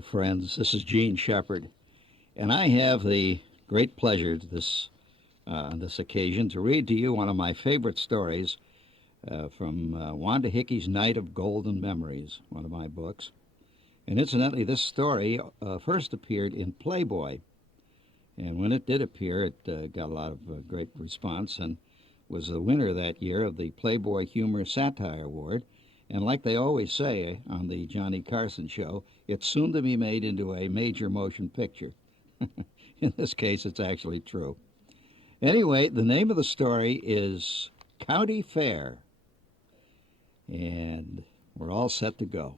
Hello, friends. This is Gene Shepard, and I have the great pleasure on this occasion to read to you one of my favorite stories from Wanda Hickey's Night of Golden Memories, one of my books. And incidentally, this story first appeared in Playboy, and when it did appear, it got a lot of great response and was the winner that year of the Playboy Humor Satire Award. And like they always say on the Johnny Carson show, it's soon to be made into a major motion picture. In this case, it's actually true. Anyway, the name of the story is County Fair, and we're all set to go.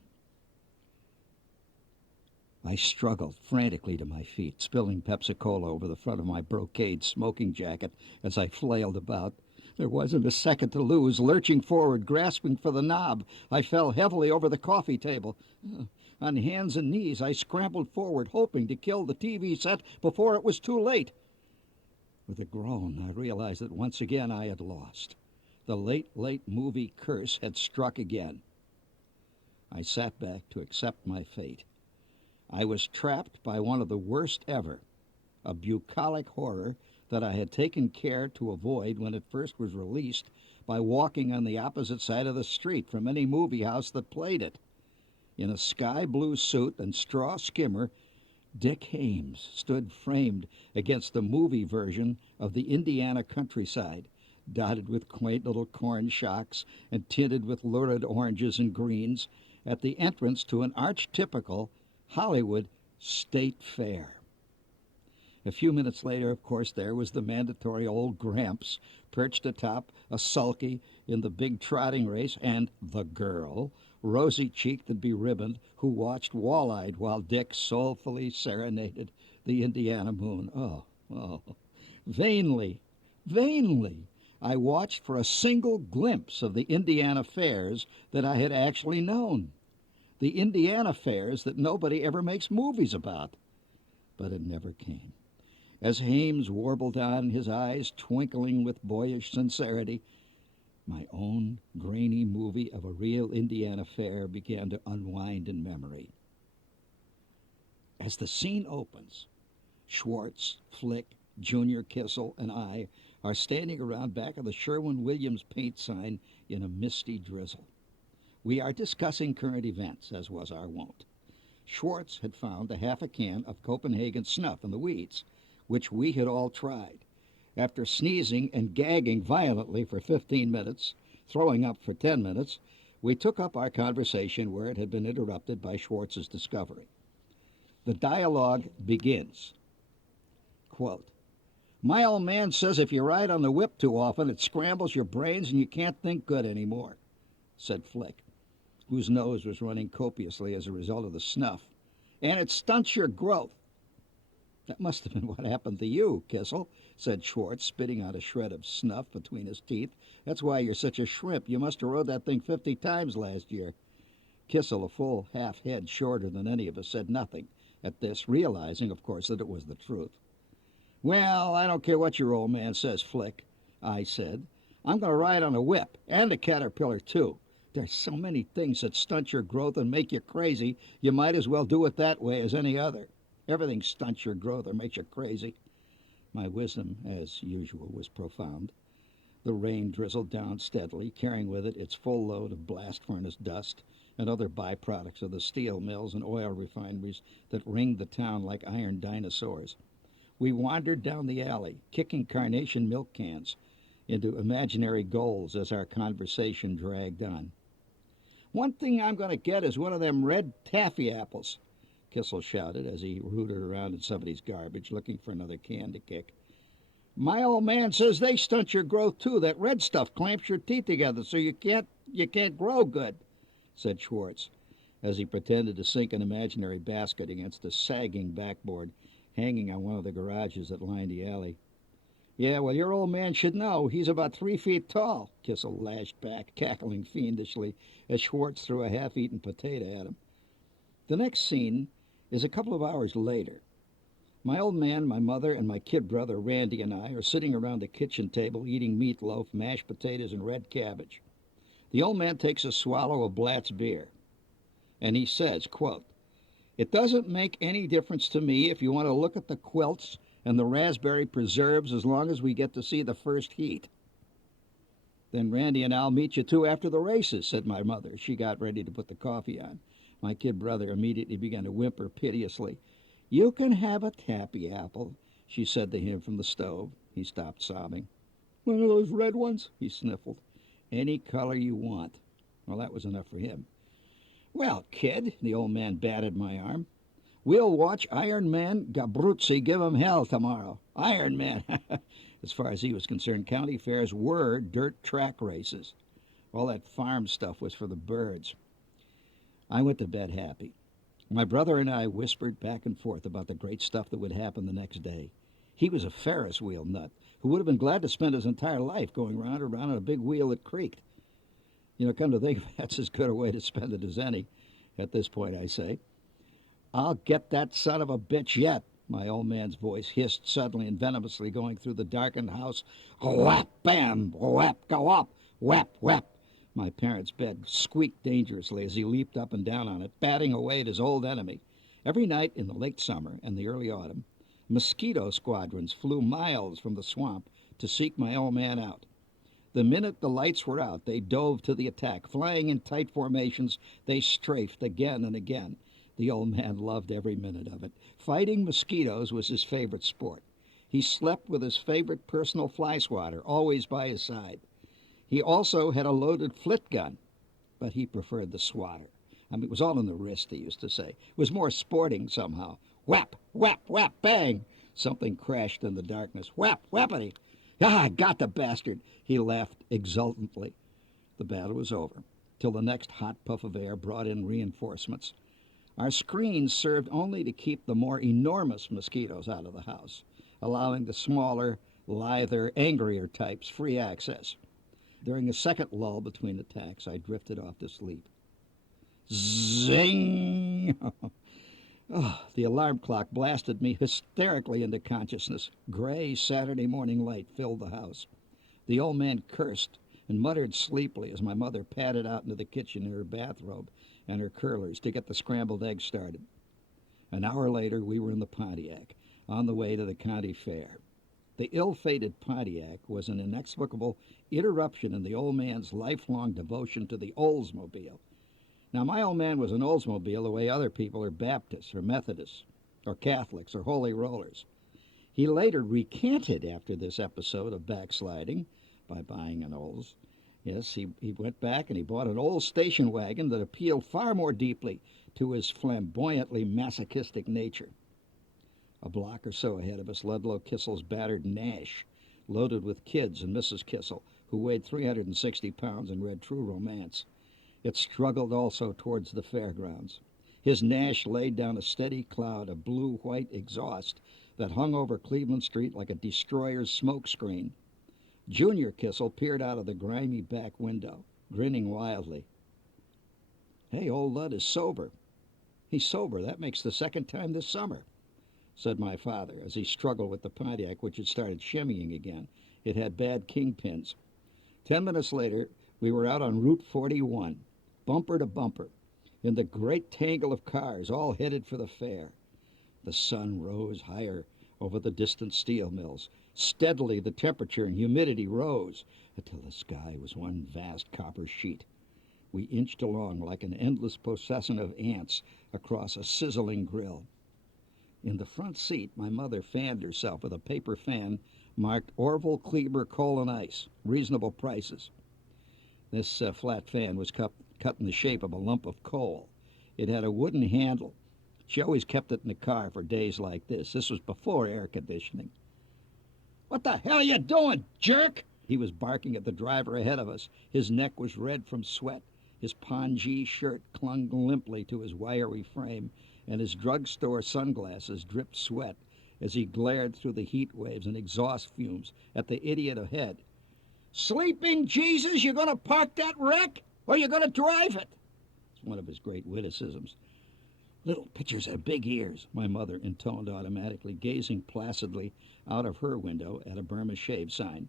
I struggled frantically to my feet, spilling Pepsi-Cola over the front of my brocade smoking jacket as I flailed about. There wasn't a second to lose. Lurching forward, grasping for the knob, I fell heavily over the coffee table. On hands and knees, I scrambled forward, hoping to kill the TV set before it was too late. With a groan, I realized that once again I had lost. The late movie curse had struck again. I sat back to accept my fate. I was trapped by one of the worst ever, a bucolic horror that I had taken care to avoid when it first was released by walking on the opposite side of the street from any movie house that played it. In a sky blue suit and straw skimmer, Dick Haymes stood framed against the movie version of the Indiana countryside, dotted with quaint little corn shocks and tinted with lurid oranges and greens, at the entrance to an archetypical Hollywood state fair. A few minutes later, of course, there was the mandatory old Gramps, perched atop a sulky in the big trotting race, and the girl, rosy-cheeked and beribboned, who watched wall-eyed while Dick soulfully serenaded the Indiana moon. Oh, vainly, I watched for a single glimpse of the Indiana fairs that I had actually known. The Indiana fairs that nobody ever makes movies about. But it never came. As Haymes warbled on, his eyes twinkling with boyish sincerity, my own grainy movie of a real Indiana fair began to unwind in memory. As the scene opens, Schwartz, Flick, Junior Kissel, and I are standing around back of the Sherwin-Williams paint sign in a misty drizzle. We are discussing current events, as was our wont. Schwartz had found a half a can of Copenhagen snuff in the weeds, which we had all tried. After sneezing and gagging violently for 15 minutes, throwing up for 10 minutes, we took up our conversation where it had been interrupted by Schwartz's discovery. The dialogue begins. Quote, "My old man says if you ride on the whip too often, it scrambles your brains and you can't think good anymore," said Flick, whose nose was running copiously as a result of the snuff. "And it stunts your growth." "That must have been what happened to you, Kissel," said Schwartz, spitting out a shred of snuff between his teeth. "That's why you're such a shrimp. You must have rode that thing 50 times last year." Kissel, a full half head shorter than any of us, said nothing at this, realizing, of course, that it was the truth. "Well, I don't care what your old man says, Flick," I said. "I'm going to ride on a whip, and a caterpillar, too. There's so many things that stunt your growth and make you crazy, you might as well do it that way as any other. Everything stunts your growth or makes you crazy." My wisdom, as usual, was profound. The rain drizzled down steadily, carrying with it its full load of blast furnace dust and other byproducts of the steel mills and oil refineries that ringed the town like iron dinosaurs. We wandered down the alley, kicking carnation milk cans into imaginary goals as our conversation dragged on. "One thing I'm going to get is one of them red taffy apples," Kissel shouted as he rooted around in somebody's garbage looking for another can to kick. "My old man says they stunt your growth too. That red stuff clamps your teeth together so you can't grow good," said Schwartz as he pretended to sink an imaginary basket against a sagging backboard hanging on one of the garages that lined the alley. "Yeah, well, your old man should know. He's about 3 feet tall," Kissel lashed back, cackling fiendishly as Schwartz threw a half-eaten potato at him. The next scene is a couple of hours later. My old man, my mother, and my kid brother Randy and I are sitting around the kitchen table eating meatloaf, mashed potatoes, and red cabbage. The old man takes a swallow of Blatt's beer, and he says, quote, It doesn't make any difference to me if you want to look at the quilts and the raspberry preserves as long as we get to see the first heat. Then Randy and I'll meet you two after the races, said my mother. She got ready to put the coffee on. My kid brother immediately began to whimper piteously. You can have a tappy apple, she said to him from the stove. He stopped sobbing. One of those red ones? He sniffled. Any color you want. Well, that was enough for him. Well, kid, the old man batted my arm. We'll watch Iron Man Gabruzzi give 'em hell tomorrow. Iron Man! As far as he was concerned, county fairs were dirt track races. All that farm stuff was for the birds. I went to bed happy. My brother and I whispered back and forth about the great stuff that would happen the next day. He was a Ferris wheel nut who would have been glad to spend his entire life going round and round on a big wheel that creaked. You know, come to think of it, that's as good a way to spend it as any. At this point, I say, I'll get that son of a bitch yet. My old man's voice hissed suddenly and venomously going through the darkened house. Whap, bam, whap, go up, whap, whap. My parents' bed squeaked dangerously as he leaped up and down on it, batting away at his old enemy. Every night in the late summer and the early autumn, mosquito squadrons flew miles from the swamp to seek my old man out. The minute the lights were out, they dove to the attack. Flying in tight formations, they strafed again and again. The old man loved every minute of it. Fighting mosquitoes was his favorite sport. He slept with his favorite personal fly swatter, always by his side. He also had a loaded flit gun, but he preferred the swatter. I mean, it was all in the wrist, he used to say. It was more sporting somehow. Whap, whap, whap, bang! Something crashed in the darkness. Whap, whappity! Ah, I got the bastard! He laughed exultantly. The battle was over, till the next hot puff of air brought in reinforcements. Our screens served only to keep the more enormous mosquitoes out of the house, allowing the smaller, lither, angrier types free access. During a second lull between attacks, I drifted off to sleep. Zing! Oh, the alarm clock blasted me hysterically into consciousness. Gray Saturday morning light filled the house. The old man cursed and muttered sleepily as my mother padded out into the kitchen in her bathrobe and her curlers to get the scrambled eggs started. An hour later, we were in the Pontiac, on the way to the county fair. The ill-fated Pontiac was an inexplicable interruption in the old man's lifelong devotion to the Oldsmobile. Now, my old man was an Oldsmobile the way other people are Baptists or Methodists or Catholics or Holy Rollers. He later recanted after this episode of backsliding by buying an Olds. Yes, he went back and he bought an old station wagon that appealed far more deeply to his flamboyantly masochistic nature. A block or so ahead of us, Ludlow Kissel's battered Nash, loaded with kids and Mrs. Kissel, who weighed 360 pounds and read true romance. It struggled also towards the fairgrounds. His Nash laid down a steady cloud of blue-white exhaust that hung over Cleveland Street like a destroyer's smoke screen. Junior Kissel peered out of the grimy back window, grinning wildly. Hey, old Lud is sober. He's sober. That makes the second time this summer, said my father as he struggled with the Pontiac, which had started shimmying again. It had bad kingpins. 10 minutes later, we were out on Route 41, bumper to bumper, in the great tangle of cars, all headed for the fair. The sun rose higher over the distant steel mills. Steadily, the temperature and humidity rose until the sky was one vast copper sheet. We inched along like an endless procession of ants across a sizzling grill. In the front seat, my mother fanned herself with a paper fan marked Orville Kleber Coal and Ice, reasonable prices. This flat fan was cut in the shape of a lump of coal. It had a wooden handle. She always kept it in the car for days like this. This was before air conditioning. What the hell are you doing, jerk? He was barking at the driver ahead of us. His neck was red from sweat. His pongee shirt clung limply to his wiry frame, and his drugstore sunglasses dripped sweat as he glared through the heat waves and exhaust fumes at the idiot ahead. Sleeping Jesus, you're going to park that wreck, or you're going to drive it? It's one of his great witticisms. Little pitchers have big ears, my mother intoned automatically, gazing placidly out of her window at a Burma Shave sign.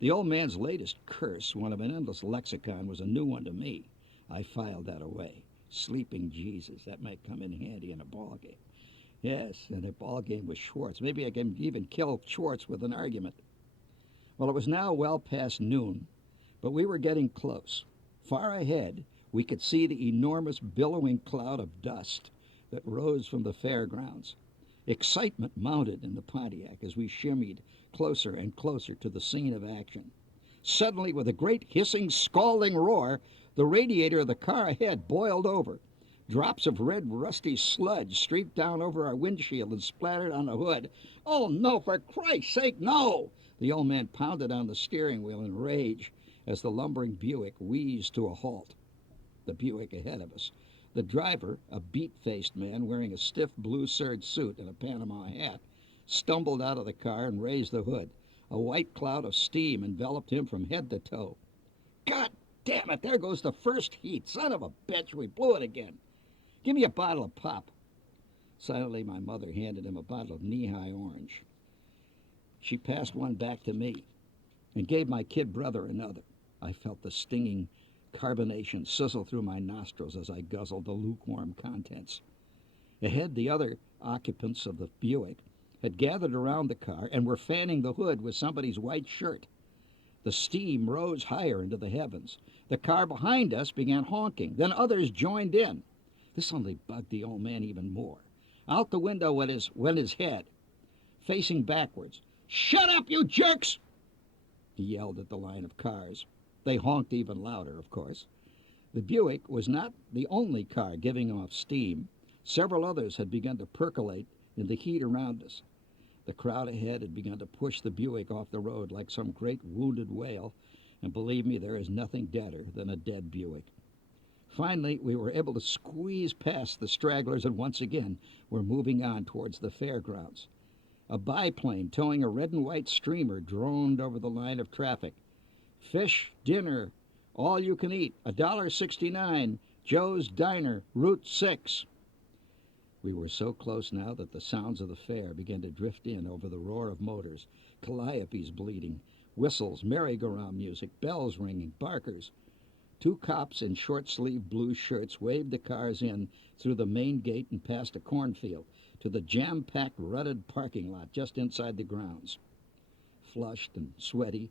The old man's latest curse, one of an endless lexicon, was a new one to me. I filed that away. Sleeping Jesus, that might come in handy in a ball game. Yes, in a ball game with Schwartz. Maybe I can even kill Schwartz with an argument. Well, it was now well past noon, but we were getting close. Far ahead, we could see the enormous billowing cloud of dust that rose from the fairgrounds. Excitement mounted in the Pontiac as we shimmied closer and closer to the scene of action. Suddenly, with a great hissing, scalding roar, the radiator of the car ahead boiled over. Drops of red, rusty sludge streaked down over our windshield and splattered on the hood. "Oh, no, for Christ's sake, no!" The old man pounded on the steering wheel in rage as the lumbering Buick wheezed to a halt. The Buick ahead of us. The driver, a beet-faced man wearing a stiff blue serge suit and a Panama hat, stumbled out of the car and raised the hood. A white cloud of steam enveloped him from head to toe. "God damn it, there goes the first heat. Son of a bitch, we blew it again. Give me a bottle of pop." Silently, my mother handed him a bottle of knee-high orange. She passed one back to me and gave my kid brother another. I felt the stinging carbonation sizzle through my nostrils as I guzzled the lukewarm contents. Ahead, the other occupants of the Buick had gathered around the car and were fanning the hood with somebody's white shirt. The steam rose higher into the heavens. The car behind us began honking. Then others joined in. This only bugged the old man even more. Out the window went his head, facing backwards. "Shut up, you jerks!" he yelled at the line of cars. They honked even louder, of course. The Buick was not the only car giving off steam. Several others had begun to percolate in the heat around us. The crowd ahead had begun to push the Buick off the road like some great wounded whale, and believe me, there is nothing deader than a dead Buick. Finally, we were able to squeeze past the stragglers, and once again were moving on towards the fairgrounds. A biplane towing a red and white streamer droned over the line of traffic. "Fish, dinner, all you can eat, $1.69, Joe's Diner, Route 6. We were so close now that the sounds of the fair began to drift in over the roar of motors, calliopes bleating, whistles, merry-go-round music, bells ringing, barkers. Two cops in short-sleeved blue shirts waved the cars in through the main gate and past a cornfield to the jam-packed, rutted parking lot just inside the grounds. Flushed and sweaty,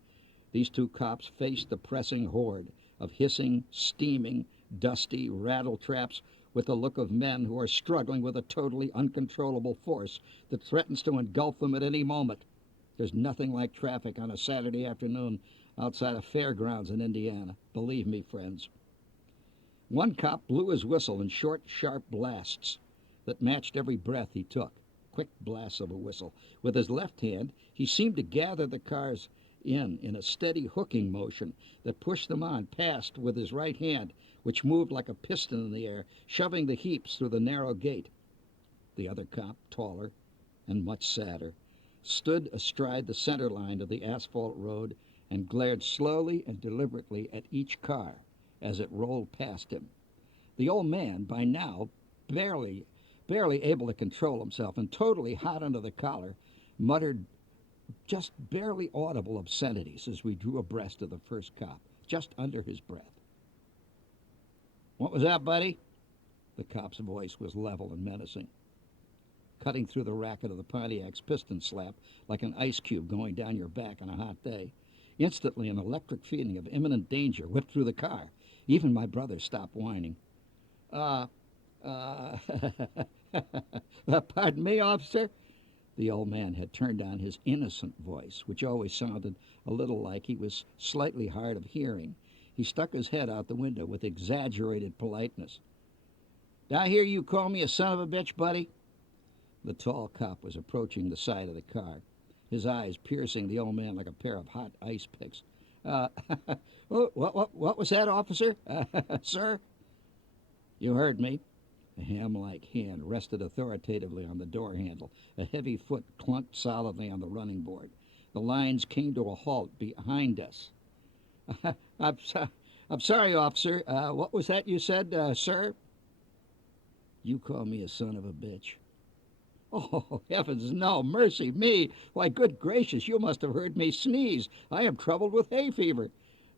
these two cops faced the pressing horde of hissing, steaming, dusty rattle-traps with the look of men who are struggling with a totally uncontrollable force that threatens to engulf them at any moment. There's nothing like traffic on a Saturday afternoon outside of fairgrounds in Indiana. Believe me, friends. One cop blew his whistle in short, sharp blasts that matched every breath he took. Quick blasts of a whistle. With his left hand, he seemed to gather the cars in a steady hooking motion that pushed them on past with his right hand, which moved like a piston in the air, shoving the heaps through the narrow gate. The other cop, taller and much sadder, stood astride the center line of the asphalt road and glared slowly and deliberately at each car as it rolled past him. The old man, by now barely able to control himself and totally hot under the collar, muttered just barely audible obscenities as we drew abreast of the first cop, just under his breath. "What was that, buddy?" The cop's voice was level and menacing, cutting through the racket of the Pontiac's piston slap like an ice cube going down your back on a hot day. Instantly, an electric feeling of imminent danger whipped through the car. Even my brother stopped whining. Pardon me, officer?" The old man had turned down his innocent voice, which always sounded a little like he was slightly hard of hearing. He stuck his head out the window with exaggerated politeness. "Did I hear you call me a son of a bitch, buddy?" The tall cop was approaching the side of the car, his eyes piercing the old man like a pair of hot ice picks. What was that, officer? Sir?" "You heard me." A ham-like hand rested authoritatively on the door handle. A heavy foot clunked solidly on the running board. The lines came to a halt behind us. I'm sorry, officer. What was that you said, sir?" "You call me a son of a bitch." "Oh, heavens, no. Mercy me. Why, good gracious, you must have heard me sneeze. I am troubled with hay fever."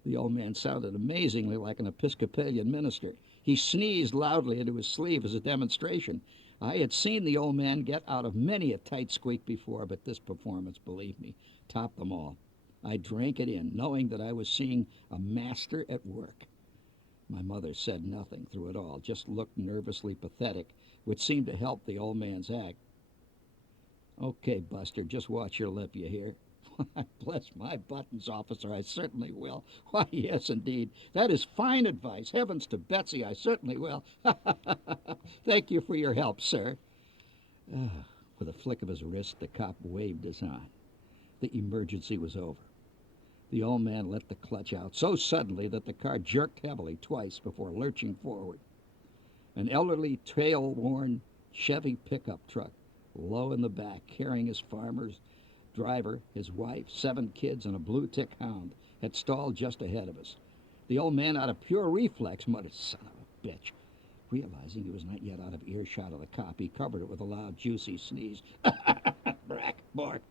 The old man sounded amazingly like an Episcopalian minister. He sneezed loudly into his sleeve as a demonstration. I had seen the old man get out of many a tight squeak before, but this performance, believe me, topped them all. I drank it in, knowing that I was seeing a master at work. My mother said nothing through it all, just looked nervously pathetic, which seemed to help the old man's act. "Okay, Buster, just watch your lip, you hear?" "Why, bless my buttons, officer, I certainly will." "Why, yes, indeed. That is fine advice. Heavens to Betsy, I certainly will." "Thank you for your help, sir." With a flick of his wrist, the cop waved us on. The emergency was over. The old man let the clutch out so suddenly that the car jerked heavily twice before lurching forward. An elderly, trail-worn Chevy pickup truck, low in the back, carrying his farmer's driver, his wife, 7 kids, and a blue-tick hound, had stalled just ahead of us. The old man, out of pure reflex, muttered, "Son of a bitch." Realizing he was not yet out of earshot of the cop, he covered it with a loud, juicy sneeze. "Brack, bark."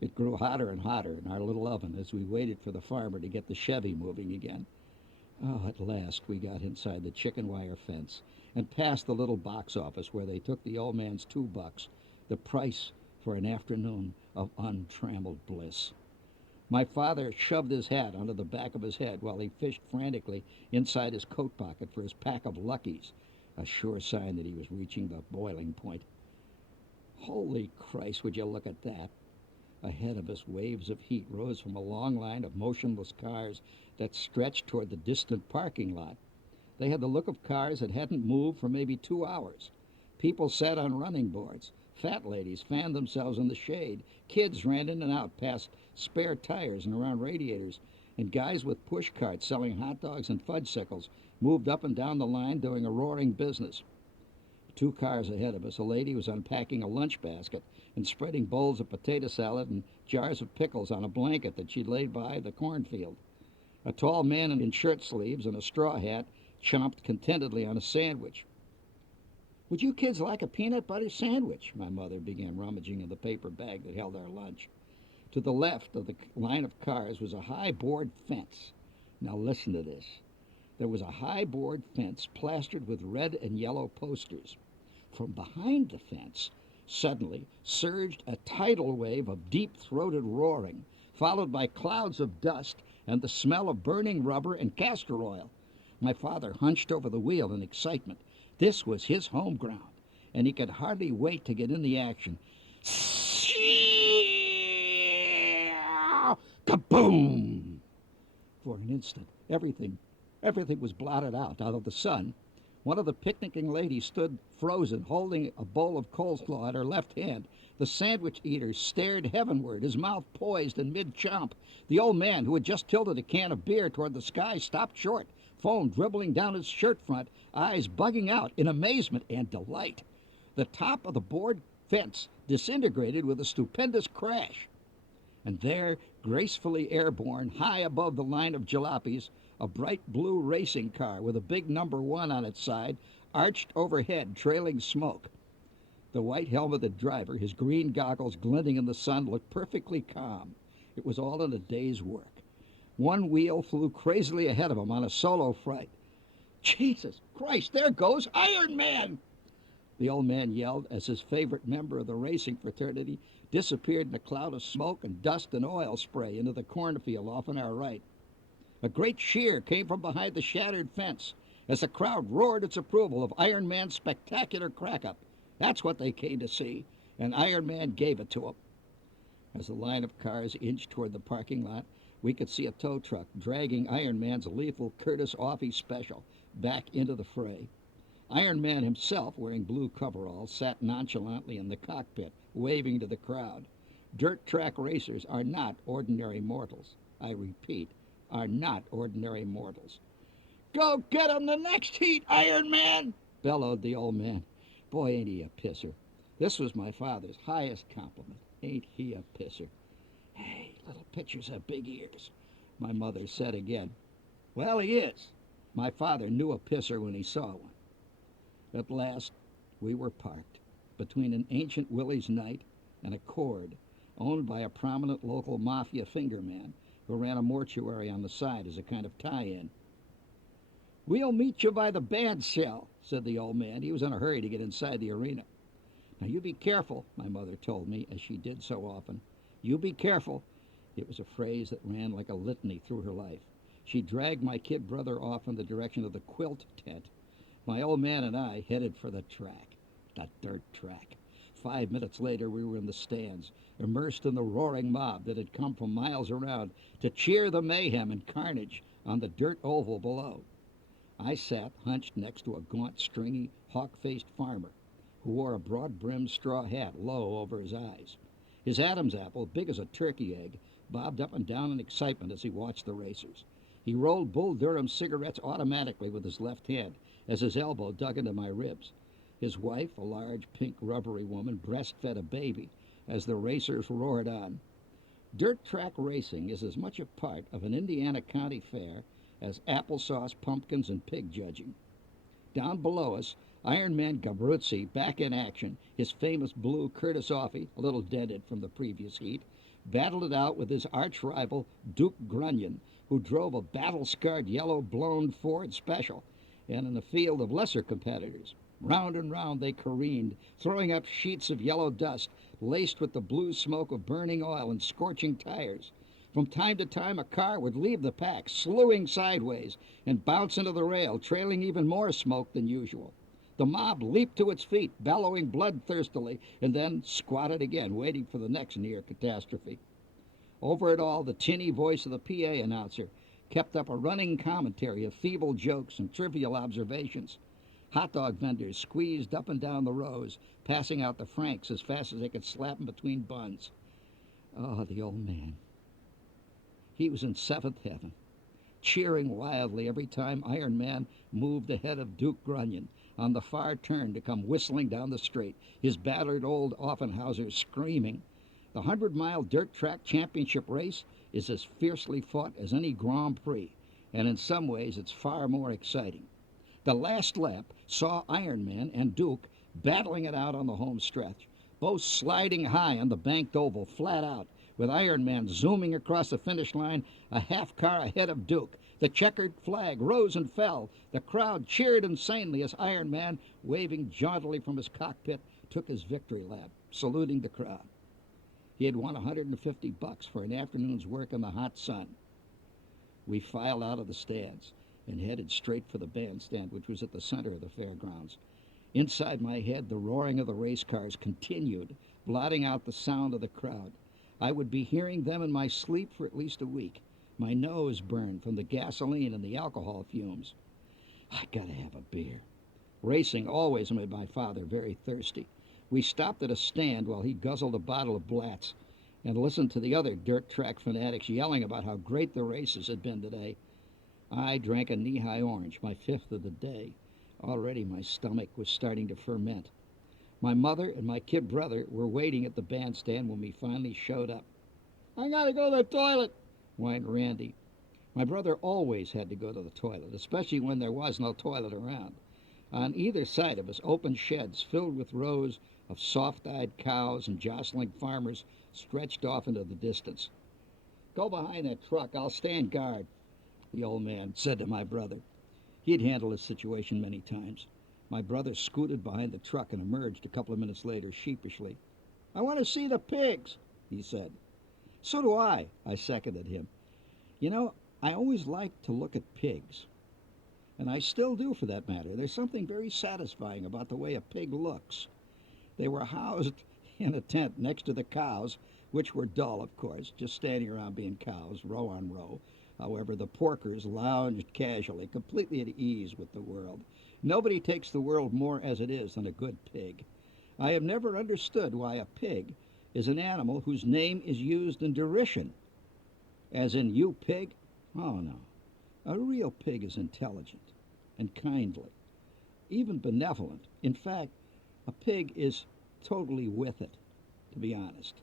It grew hotter and hotter in our little oven as we waited for the farmer to get the Chevy moving again. Oh, at last we got inside the chicken wire fence and past the little box office where they took the old man's $2, the price for an afternoon of untrammeled bliss. My father shoved his hat under the back of his head while he fished frantically inside his coat pocket for his pack of Luckies, a sure sign that he was reaching the boiling point. Holy Christ, would you look at that? Ahead of us, waves of heat rose from a long line of motionless cars that stretched toward the distant parking lot. They had the look of cars that hadn't moved for maybe 2 hours. People sat on running boards. Fat ladies fanned themselves in the shade. Kids ran in and out past spare tires and around radiators. And guys with push carts selling hot dogs and fudgesicles moved up and down the line doing a roaring business. 2 cars ahead of us, a lady was unpacking a lunch basket and spreading bowls of potato salad and jars of pickles on a blanket that she'd laid by the cornfield. A tall man in shirt sleeves and a straw hat chomped contentedly on a sandwich. "Would you kids like a peanut butter sandwich?" My mother began rummaging in the paper bag that held our lunch. To the left of the line of cars was a high board fence. Now listen to this. There was a high board fence plastered with red and yellow posters. From behind the fence suddenly surged a tidal wave of deep-throated roaring, followed by clouds of dust and the smell of burning rubber and castor oil. My father hunched over the wheel in excitement. This was his home ground, and he could hardly wait to get in the action. Kaboom! For an instant, everything was blotted out of the sun. One of the picnicking ladies stood frozen, holding a bowl of coleslaw at her left hand. The sandwich eater stared heavenward, his mouth poised in mid-chomp. The old man, who had just tilted a can of beer toward the sky, stopped short, foam dribbling down his shirt front, eyes bugging out in amazement and delight. The top of the board fence disintegrated with a stupendous crash. And there, gracefully airborne, high above the line of jalopies, a bright blue racing car with a big number 1 on its side, arched overhead, trailing smoke. The white-helmeted driver, his green goggles glinting in the sun, looked perfectly calm. It was all in a day's work. One wheel flew crazily ahead of him on a solo flight. "Jesus Christ, there goes Iron Man!" the old man yelled as his favorite member of the racing fraternity disappeared in a cloud of smoke and dust and oil spray into the cornfield off on our right. A great cheer came from behind the shattered fence as the crowd roared its approval of Iron Man's spectacular crack-up. That's what they came to see, and Iron Man gave it to them. As the line of cars inched toward the parking lot, we could see a tow truck dragging Iron Man's lethal Curtis Offie Special back into the fray. Iron Man himself, wearing blue coveralls, sat nonchalantly in the cockpit, waving to the crowd. Dirt track racers are not ordinary mortals. I repeat, are not ordinary mortals. "Go get him the next heat, Iron Man!" bellowed the old man. Boy, ain't he a pisser. This was my father's highest compliment. Ain't he a pisser? "Hey, little pitchers have big ears," my mother said again. Well, he is. My father knew a pisser when he saw one. At last, we were parked between an ancient Willie's Knight and a Cord owned by a prominent local mafia fingerman who ran a mortuary on the side as a kind of tie-in. "We'll meet you by the band shell," said the old man. He was in a hurry to get inside the arena. "Now you be careful," my mother told me, as she did so often. "You be careful." It was a phrase that ran like a litany through her life. She dragged my kid brother off in the direction of the quilt tent. My old man and I headed for the track, the dirt track. 5 minutes later, we were in the stands, immersed in the roaring mob that had come from miles around to cheer the mayhem and carnage on the dirt oval below. I sat hunched next to a gaunt, stringy, hawk-faced farmer who wore a broad-brimmed straw hat low over his eyes. His Adam's apple, big as a turkey egg, bobbed up and down in excitement as he watched the racers. He rolled Bull Durham cigarettes automatically with his left hand as his elbow dug into my ribs. His wife, a large, pink, rubbery woman, breastfed a baby as the racers roared on. Dirt track racing is as much a part of an Indiana county fair as applesauce, pumpkins, and pig judging. Down below us, Ironman Gabruzzi, back in action, his famous blue Curtis Offie, a little dented from the previous heat, battled it out with his arch-rival Duke Grunion, who drove a battle-scarred yellow-blown Ford Special, and in a field of lesser competitors. Round and round they careened, throwing up sheets of yellow dust, laced with the blue smoke of burning oil and scorching tires. From time to time, a car would leave the pack, slewing sideways, and bounce into the rail, trailing even more smoke than usual. The mob leaped to its feet, bellowing bloodthirstily, and then squatted again, waiting for the next near catastrophe. Over it all, the tinny voice of the PA announcer kept up a running commentary of feeble jokes and trivial observations. Hot dog vendors squeezed up and down the rows, passing out the francs as fast as they could slap them between buns. Oh, the old man. He was in seventh heaven, cheering wildly every time Iron Man moved ahead of Duke Grunion on the far turn to come whistling down the straight, his battered old Offenhauser screaming. The 100-mile dirt track championship race is as fiercely fought as any Grand Prix, and in some ways it's far more exciting. The last lap saw Iron Man and Duke battling it out on the home stretch, both sliding high on the banked oval, flat out, with Iron Man zooming across the finish line a half car ahead of Duke. The checkered flag rose and fell. The crowd cheered insanely as Iron Man, waving jauntily from his cockpit, took his victory lap, saluting the crowd. He had won $150 for an afternoon's work in the hot sun. We filed out of the stands and headed straight for the bandstand, which was at the center of the fairgrounds. Inside my head, the roaring of the race cars continued, blotting out the sound of the crowd. I would be hearing them in my sleep for at least a week. My nose burned from the gasoline and the alcohol fumes. I gotta have a beer. Racing always made my father very thirsty. We stopped at a stand while he guzzled a bottle of Blatz and listened to the other dirt track fanatics yelling about how great the races had been today. I drank a knee-high orange, my fifth of the day. Already my stomach was starting to ferment. My mother and my kid brother were waiting at the bandstand when we finally showed up. "I gotta go to the toilet," whined Randy. My brother always had to go to the toilet, especially when there was no toilet around. On either side of us, open sheds filled with rows of soft-eyed cows and jostling farmers stretched off into the distance. "Go behind that truck. I'll stand guard," the old man said to my brother. He'd handled this situation many times. My brother scooted behind the truck and emerged a couple of minutes later sheepishly. "I want to see the pigs," he said. "So do I seconded him. You know, I always liked to look at pigs. And I still do, for that matter. There's something very satisfying about the way a pig looks. They were housed in a tent next to the cows, which were dull, of course, just standing around being cows, row on row. However, the porkers lounged casually, completely at ease with the world. Nobody takes the world more as it is than a good pig. I have never understood why a pig is an animal whose name is used in derision. As in, you pig? Oh, no. A real pig is intelligent and kindly, even benevolent. In fact, a pig is totally with it, to be honest.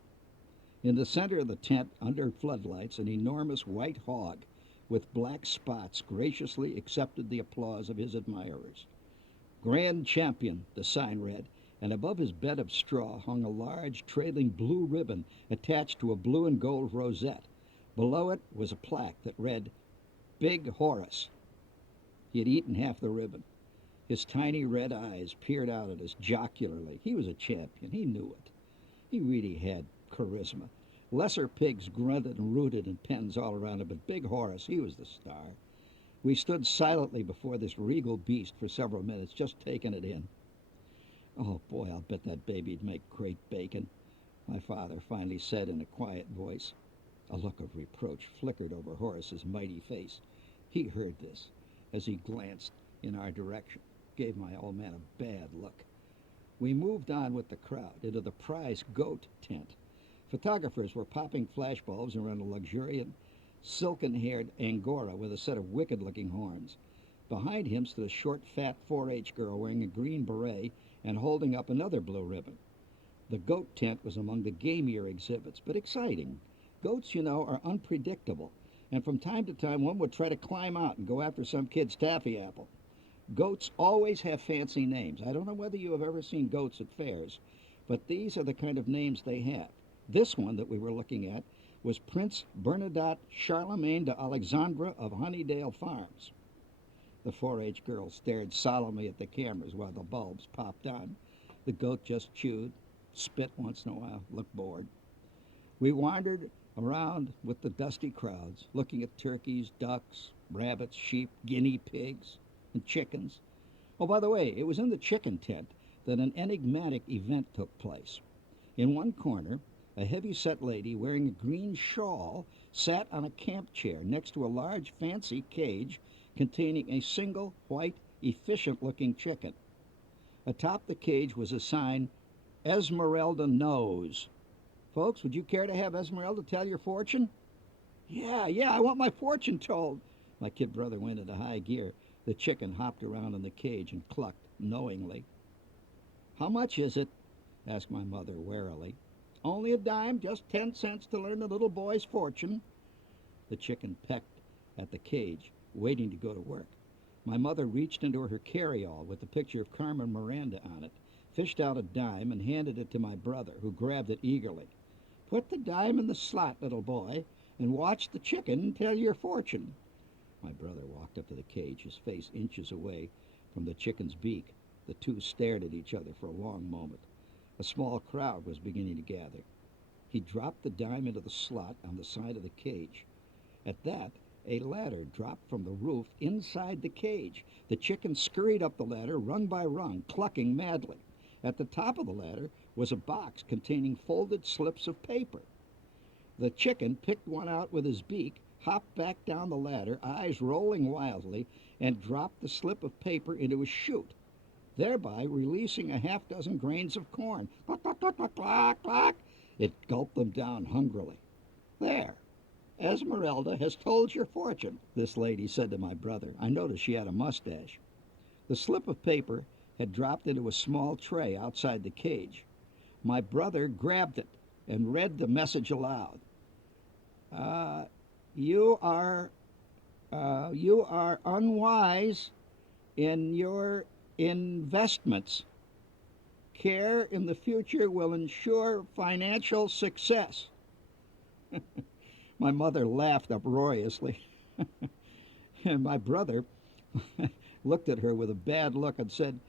In the center of the tent, under floodlights, an enormous white hog with black spots graciously accepted the applause of his admirers. "Grand Champion," the sign read, and above his bed of straw hung a large trailing blue ribbon attached to a blue and gold rosette. Below it was a plaque that read, Big Horace. He had eaten half the ribbon. His tiny red eyes peered out at us jocularly. He was a champion. He knew it. He really had charisma. Lesser pigs grunted and rooted in pens all around him, but Big Horace, he was the star. We stood silently before this regal beast for several minutes, just taking it in. Oh, boy, I'll bet that baby'd make great bacon, my father finally said in a quiet voice. A look of reproach flickered over Horace's mighty face. He heard this as he glanced in our direction, gave my old man a bad look. We moved on with the crowd into the prize goat tent. Photographers were popping flashbulbs around a luxuriant, silken-haired Angora with a set of wicked-looking horns. Behind him stood a short, fat 4-H girl wearing a green beret and holding up another blue ribbon. The goat tent was among the gamier exhibits, but exciting. Goats, you know, are unpredictable, and from time to time one would try to climb out and go after some kid's taffy apple. Goats always have fancy names. I don't know whether you have ever seen goats at fairs, but these are the kind of names they have. This one that we were looking at was Prince Bernadette Charlemagne de Alexandre of Honeydale Farms. The 4-H girl stared solemnly at the cameras while the bulbs popped on. The goat just chewed, spit once in a while, looked bored. We wandered around with the dusty crowds, looking at turkeys, ducks, rabbits, sheep, guinea pigs, and chickens. Oh, by the way, it was in the chicken tent that an enigmatic event took place. In one corner, a heavy-set lady wearing a green shawl sat on a camp chair next to a large, fancy cage containing a single, white, efficient-looking chicken. Atop the cage was a sign, Esmeralda Knows. Folks, would you care to have Esmeralda tell your fortune? Yeah, I want my fortune told. My kid brother went into high gear. The chicken hopped around in the cage and clucked knowingly. How much is it? Asked my mother warily. Only a dime, just 10 cents to learn the little boy's fortune. The chicken pecked at the cage, waiting to go to work. My mother reached into her carry-all with the picture of Carmen Miranda on it, fished out a dime, and handed it to my brother, who grabbed it eagerly. Put the dime in the slot, little boy, and watch the chicken tell your fortune. My brother walked up to the cage, his face inches away from the chicken's beak. The two stared at each other for a long moment. A small crowd was beginning to gather. He dropped the dime into the slot on the side of the cage. At that, a ladder dropped from the roof inside the cage. The chicken scurried up the ladder, rung by rung, clucking madly. At the top of the ladder was a box containing folded slips of paper. The chicken picked one out with his beak, hopped back down the ladder, eyes rolling wildly, and dropped the slip of paper into a chute, thereby releasing a half-dozen grains of corn. Cluck, cluck, cluck, cluck, cluck, cluck. It gulped them down hungrily. There, Esmeralda has told your fortune, this lady said to my brother. I noticed she had a mustache. The slip of paper had dropped into a small tray outside the cage. My brother grabbed it and read the message aloud. You are unwise in your investments. Care in the future will ensure financial success. My mother laughed uproariously, and my brother looked at her with a bad look and said,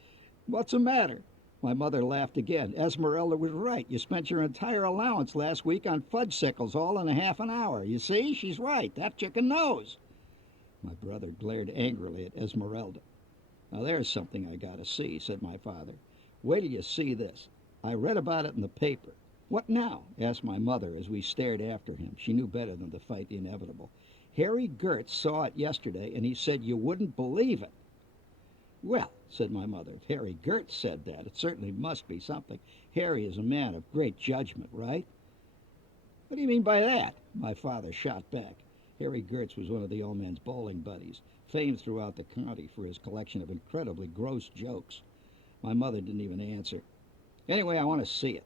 What's the matter? My mother laughed again. Esmeralda was right. You spent your entire allowance last week on fudgesicles all in a half an hour. You see, she's right. That chicken knows. My brother glared angrily at Esmeralda. Now there's something I gotta see, said my father. Wait till you see this. I read about it in the paper. What now? Asked my mother as we stared after him. She knew better than to fight the inevitable. Harry Gertz saw it yesterday, and he said you wouldn't believe it. Well, said my mother, if Harry Gertz said that, it certainly must be something. Harry is a man of great judgment, right? What do you mean by that? My father shot back. Harry Gertz was one of the old man's bowling buddies, famed throughout the county for his collection of incredibly gross jokes. My mother didn't even answer. Anyway, I want to see it.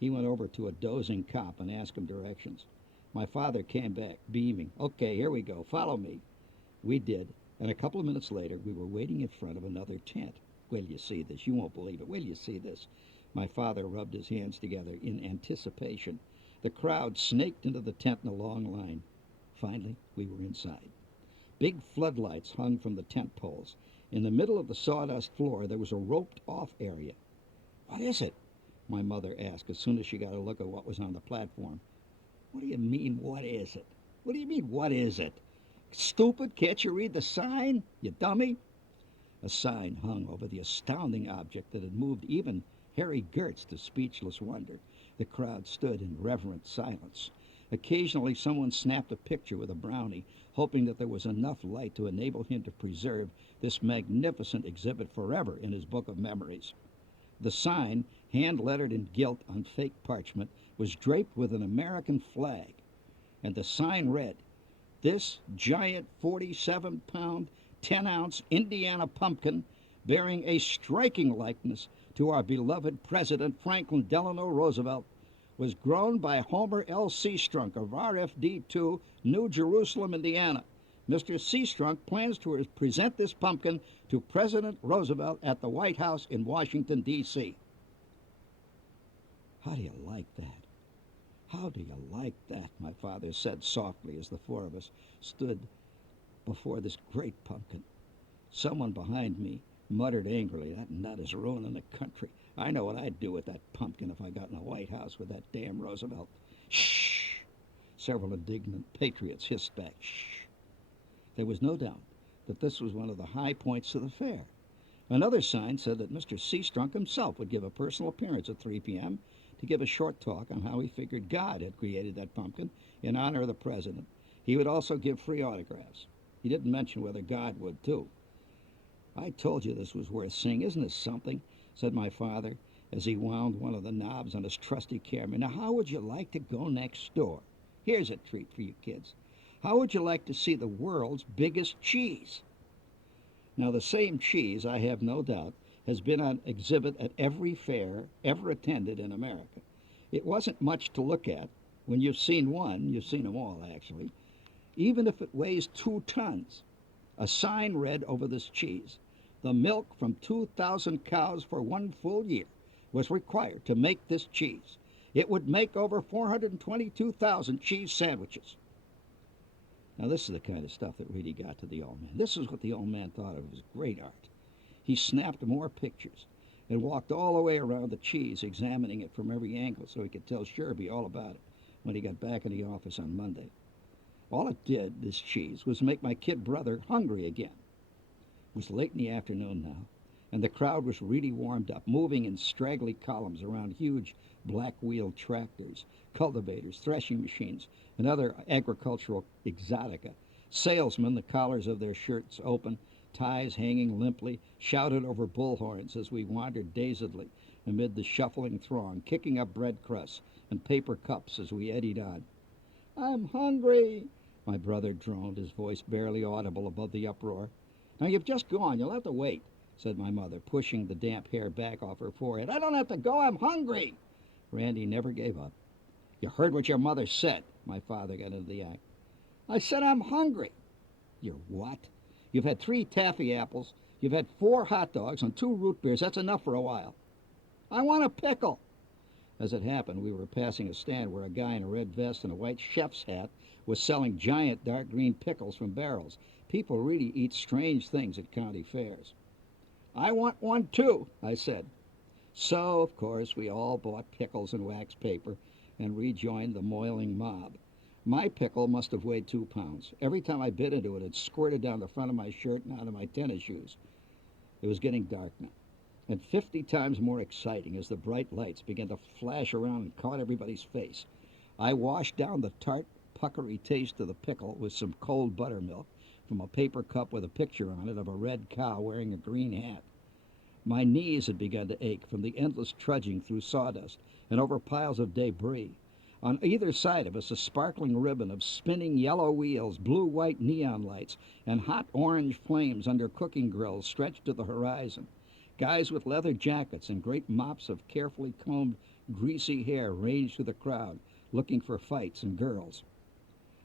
He went over to a dozing cop and asked him directions. My father came back, beaming. Okay, here we go. Follow me. We did, and a couple of minutes later, we were waiting in front of another tent. Wait till you see this. You won't believe it. Wait till you see this. My father rubbed his hands together in anticipation. The crowd snaked into the tent in a long line. Finally, we were inside. Big floodlights hung from the tent poles. In the middle of the sawdust floor, there was a roped-off area. "What is it?" my mother asked as soon as she got a look at what was on the platform. "What do you mean, what is it? What do you mean, what is it? Stupid, can't you read the sign, you dummy?" A sign hung over the astounding object that had moved even Harry Gertz to speechless wonder. The crowd stood in reverent silence. Occasionally someone snapped a picture with a brownie, hoping that there was enough light to enable him to preserve this magnificent exhibit forever in his book of memories. The sign, hand-lettered in gilt on fake parchment, was draped with an American flag, and the sign read, "This giant 47-pound, 10-ounce Indiana pumpkin, bearing a striking likeness to our beloved President Franklin Delano Roosevelt, was grown by Homer L. Seastrunk of RFD2, New Jerusalem, Indiana. Mr. Seastrunk plans to present this pumpkin to President Roosevelt at the White House in Washington, D.C." "How do you like that? How do you like that?" my father said softly as the four of us stood before this great pumpkin. Someone behind me muttered angrily, "That nut is ruining the country. I know what I'd do with that pumpkin if I got in the White House with that damn Roosevelt." "Shh!" Several indignant patriots hissed back. "Shh!" There was no doubt that this was one of the high points of the fair. Another sign said that Mr. Seastrunk himself would give a personal appearance at 3 p.m. to give a short talk on how he figured God had created that pumpkin in honor of the president. He would also give free autographs. He didn't mention whether God would, too. "I told you this was worth seeing. Isn't this something?" said my father as he wound one of the knobs on his trusty camera. "Now, how would you like to go next door? Here's a treat for you kids. How would you like to see the world's biggest cheese?" Now, the same cheese, I have no doubt, has been on exhibit at every fair ever attended in America. It wasn't much to look at. When you've seen one, you've seen them all, actually. Even if it weighs 2 tons. A sign read over this cheese, "The milk from 2,000 cows for 1 full year was required to make this cheese. It would make over 422,000 cheese sandwiches." Now, this is the kind of stuff that really got to the old man. This is what the old man thought of as great art. He snapped more pictures and walked all the way around the cheese, examining it from every angle so he could tell Sherby all about it when he got back in the office on Monday. All it did, this cheese, was make my kid brother hungry again. It was late in the afternoon now, and the crowd was really warmed up, moving in straggly columns around huge black-wheeled tractors, cultivators, threshing machines, and other agricultural exotica. Salesmen, the collars of their shirts open, ties hanging limply, shouted over bullhorns as we wandered dazedly amid the shuffling throng, kicking up bread crusts and paper cups as we eddied on. "I'm hungry," my brother droned, his voice barely audible above the uproar. "Now, you've just gone. You'll have to wait," said my mother, pushing the damp hair back off her forehead. "I don't have to go. I'm hungry." Randy never gave up. "You heard what your mother said." My father got into the act. "I said I'm hungry." "You're what?" "You've had 3 taffy apples. You've had 4 hot dogs and 2 root beers. That's enough for a while." "I want a pickle." As it happened, we were passing a stand where a guy in a red vest and a white chef's hat was selling giant dark green pickles from barrels. People really eat strange things at county fairs. "I want one too," I said. So, of course, we all bought pickles and wax paper and rejoined the moiling mob. My pickle must have weighed 2 pounds. Every time I bit into it, it squirted down the front of my shirt and out of my tennis shoes. It was getting dark now, and 50 times more exciting as the bright lights began to flash around and caught everybody's face. I washed down the tart, puckery taste of the pickle with some cold buttermilk from a paper cup with a picture on it of a red cow wearing a green hat. My knees had begun to ache from the endless trudging through sawdust and over piles of debris. On either side of us, a sparkling ribbon of spinning yellow wheels, blue-white neon lights, and hot orange flames under cooking grills stretched to the horizon. Guys with leather jackets and great mops of carefully combed, greasy hair ranged through the crowd, looking for fights and girls.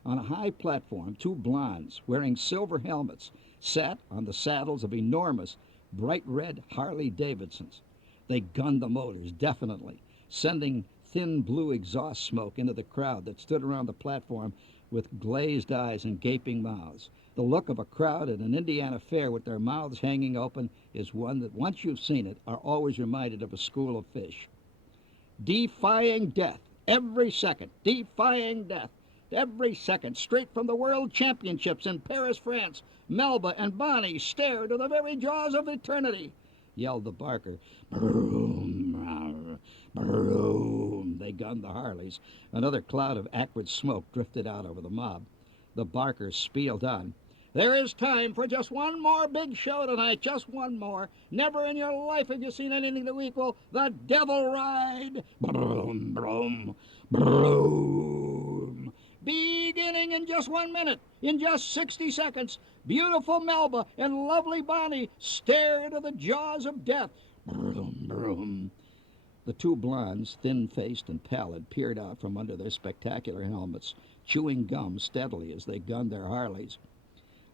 On a high platform, 2 blondes, wearing silver helmets, sat on the saddles of enormous, bright red Harley-Davidsons. They gunned the motors, definitely, sending thin blue exhaust smoke into the crowd that stood around the platform with glazed eyes and gaping mouths. The look of a crowd at an Indiana fair with their mouths hanging open is one that, once you've seen it, are always reminded of a school of fish. Defying death every second, defying death every second, straight from the World Championships in Paris, France. Melba and Bonnie stare to the very jaws of eternity, yelled the barker. Broom, broom. They gunned the Harleys. Another cloud of acrid smoke drifted out over the mob. The barkers spieled on. There is time for just one more big show tonight, just one more. Never in your life have you seen anything to equal the Devil Ride. Broom, broom, broom. Beginning in just 1 minute, in just 60 seconds, beautiful Melba and lovely Bonnie stare into the jaws of death. Broom, broom. The two blondes, thin-faced and pallid, peered out from under their spectacular helmets, chewing gum steadily as they gunned their Harleys.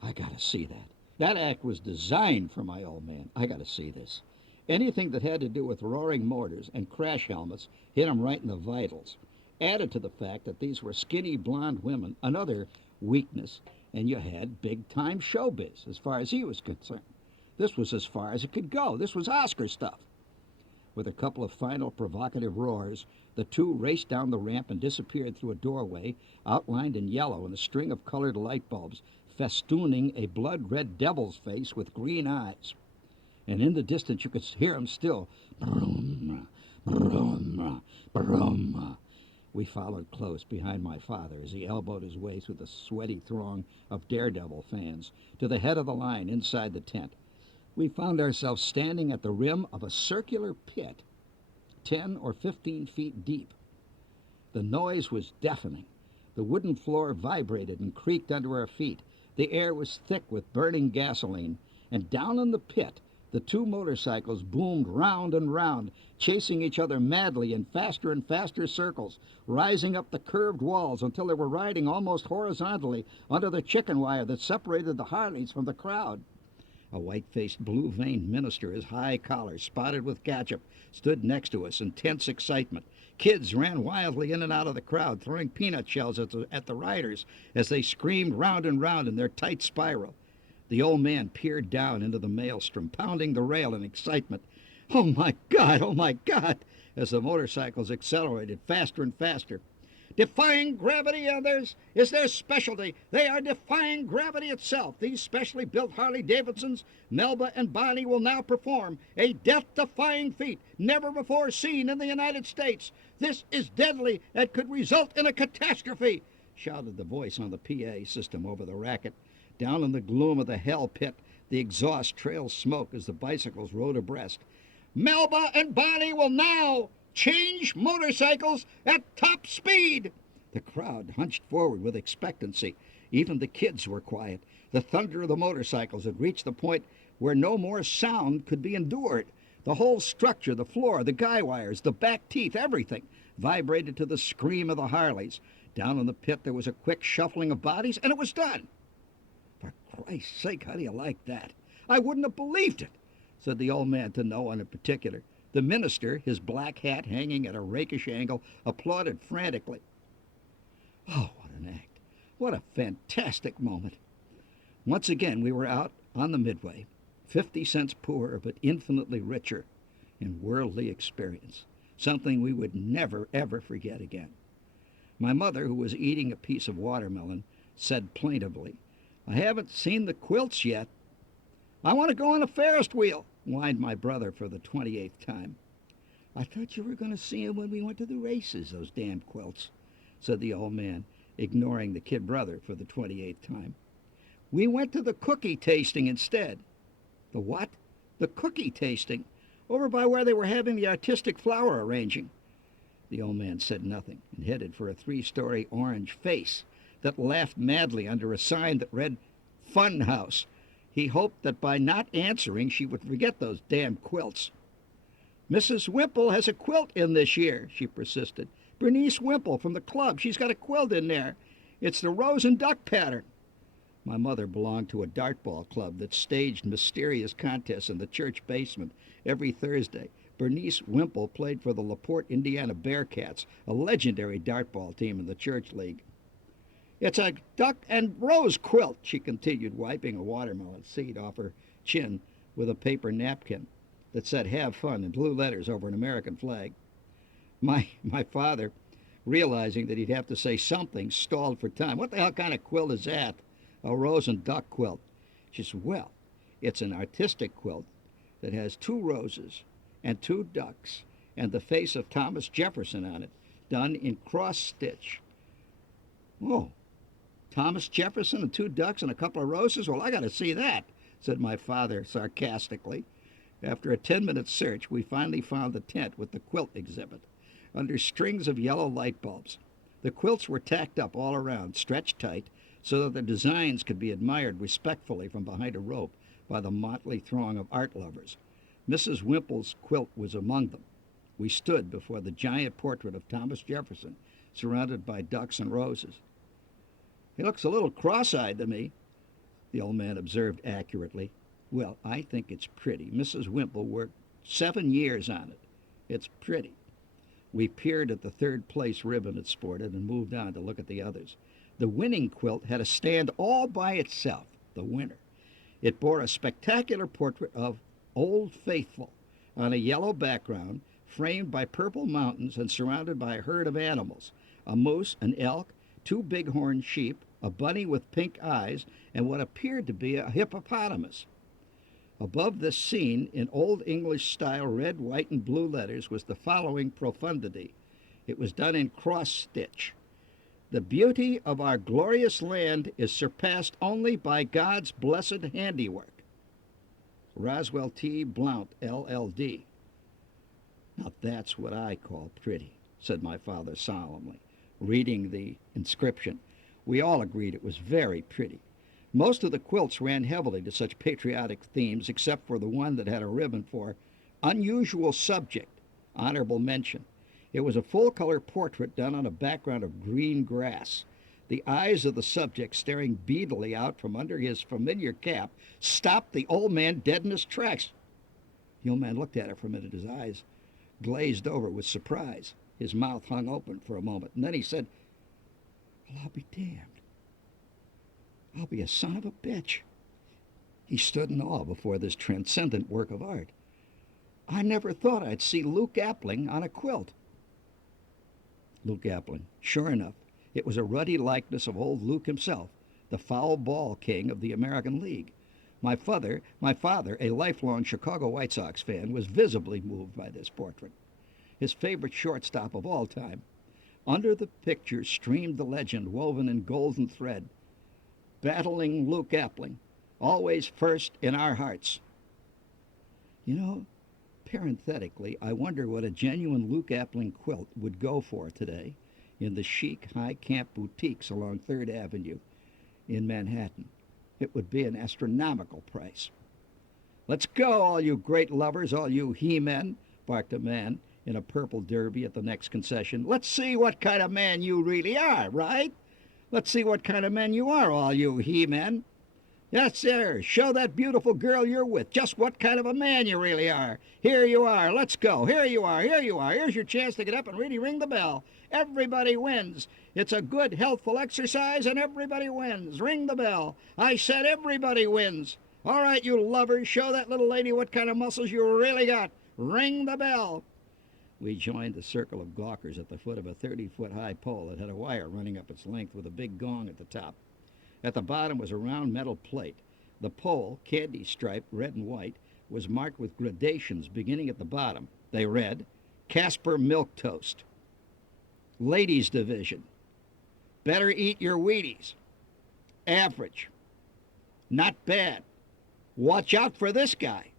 I gotta see that. That act was designed for my old man. I gotta see this. Anything that had to do with roaring motors and crash helmets hit him right in the vitals. Added to the fact that these were skinny blonde women, another weakness, and you had big-time showbiz as far as he was concerned. This was as far as it could go. This was Oscar stuff. With a couple of final provocative roars, the two raced down the ramp and disappeared through a doorway outlined in yellow and a string of colored light bulbs festooning a blood-red devil's face with green eyes. And in the distance you could hear him still. Brum, brum, brum. We followed close behind my father as he elbowed his way through the sweaty throng of Daredevil fans to the head of the line inside the tent. We found ourselves standing at the rim of a circular pit, 10 or 15 feet deep. The noise was deafening. The wooden floor vibrated and creaked under our feet. The air was thick with burning gasoline, and down in the pit, the two motorcycles boomed round and round, chasing each other madly in faster and faster circles, rising up the curved walls until they were riding almost horizontally under the chicken wire that separated the Harleys from the crowd. A white-faced, blue-veined minister, his high collar spotted with ketchup, stood next to us in tense excitement. Kids ran wildly in and out of the crowd, throwing peanut shells at the riders as they screamed round and round in their tight spiral. The old man peered down into the maelstrom, pounding the rail in excitement. Oh, my God! Oh, my God! As the motorcycles accelerated faster and faster. Defying gravity is their specialty. They are defying gravity itself. These specially built Harley-Davidsons, Melba and Bonnie, will now perform a death-defying feat never before seen in the United States. This is deadly and could result in a catastrophe, shouted the voice on the PA system over the racket. Down in the gloom of the hell pit, the exhaust trailed smoke as the bicycles rode abreast. Melba and Bonnie will now change motorcycles at top speed. The crowd hunched forward with expectancy. Even the kids were quiet. The thunder of the motorcycles had reached the point where no more sound could be endured. The whole structure, the floor, the guy wires, the back teeth, everything vibrated to the scream of the Harleys. Down in the pit there was a quick shuffling of bodies, and it was done. For Christ's sake, how do you like that? I wouldn't have believed it, said the old man to no one in particular. The minister, his black hat hanging at a rakish angle, applauded frantically. Oh, what an act. What a fantastic moment. Once again, we were out on the Midway, 50 cents poorer but infinitely richer in worldly experience, something we would never, ever forget again. My mother, who was eating a piece of watermelon, said plaintively, I haven't seen the quilts yet. I want to go on a Ferris wheel, whined my brother for the 28th time. I thought you were going to see 'em when we went to the races, those damn quilts, said the old man, ignoring the kid brother for the 28th time. We went to the cookie tasting instead. The what? The cookie tasting, over by where they were having the artistic flower arranging. The old man said nothing and headed for a 3-story orange face that laughed madly under a sign that read, Fun House. He hoped that by not answering she would forget those damn quilts. Mrs. Wimple has a quilt in this year, she persisted. Bernice Wimple from the club. She's got a quilt in there. It's the rose and duck pattern. My mother belonged to a dartball club that staged mysterious contests in the church basement every Thursday. Bernice Wimple played for the LaPorte, Indiana Bearcats, a legendary dartball team in the church league. It's a duck and rose quilt, she continued, wiping a watermelon seed off her chin with a paper napkin that said "Have fun" in blue letters over an American flag. My father, realizing that he'd have to say something, stalled for time. What the hell kind of quilt is that? A rose and duck quilt. She said, well, it's an artistic quilt that has two roses and two ducks and the face of Thomas Jefferson on it, done in cross stitch. Oh, Thomas Jefferson and two ducks and a couple of roses? Well, I got to see that, said my father sarcastically. After a 10-minute search, we finally found the tent with the quilt exhibit under strings of yellow light bulbs. The quilts were tacked up all around, stretched tight, so that the designs could be admired respectfully from behind a rope by the motley throng of art lovers. Mrs. Wimple's quilt was among them. We stood before the giant portrait of Thomas Jefferson, surrounded by ducks and roses. He looks a little cross-eyed to me, the old man observed accurately. Well, I think it's pretty. Mrs. Wimple worked 7 years on it. It's pretty. We peered at the third-place ribbon it sported and moved on to look at the others. The winning quilt had a stand all by itself, the winner. It bore a spectacular portrait of Old Faithful on a yellow background, framed by purple mountains and surrounded by a herd of animals, a moose, an elk, 2 bighorn sheep, a bunny with pink eyes, and what appeared to be a hippopotamus. Above this scene, in Old English-style red, white, and blue letters, was the following profundity. It was done in cross-stitch. The beauty of our glorious land is surpassed only by God's blessed handiwork. Roswell T. Blount, LLD. Now that's what I call pretty, said my father solemnly, reading the inscription. We all agreed it was very pretty. Most of the quilts ran heavily to such patriotic themes, except for the one that had a ribbon for unusual subject, honorable mention. It was a full-color portrait done on a background of green grass. The eyes of the subject, staring beadily out from under his familiar cap, stopped the old man dead in his tracks. The old man looked at it for a minute, his eyes glazed over with surprise. His mouth hung open for a moment, and then he said, well, I'll be damned. I'll be a son of a bitch. He stood in awe before this transcendent work of art. I never thought I'd see Luke Appling on a quilt. Luke Appling. Sure enough, it was a ruddy likeness of old Luke himself, the foul ball king of the American League. My father, a lifelong Chicago White Sox fan, was visibly moved by this portrait. His favorite shortstop of all time. Under the picture streamed the legend woven in golden thread. Battling Luke Appling, always first in our hearts. You know, parenthetically, I wonder what a genuine Luke Appling quilt would go for today in the chic high-camp boutiques along 3rd Avenue in Manhattan. It would be an astronomical price. Let's go, all you great lovers, all you he-men, barked a man in a purple derby at the next concession. Let's see what kind of man you really are, right? Let's see what kind of men you are, all you he-men. Yes, sir. Show that beautiful girl you're with just what kind of a man you really are. Here you are. Let's go. Here you are. Here you are. Here's your chance to get up and really ring the bell. Everybody wins. It's a good, healthful exercise, and everybody wins. Ring the bell. I said everybody wins. All right, you lovers, show that little lady what kind of muscles you really got. Ring the bell. We joined the circle of gawkers at the foot of a 30-foot-high pole that had a wire running up its length with a big gong at the top. At the bottom was a round metal plate. The pole, candy-striped red and white, was marked with gradations beginning at the bottom. They read, Casper Milk Toast. Ladies Division. Better eat your Wheaties. Average. Not bad. Watch out for this guy.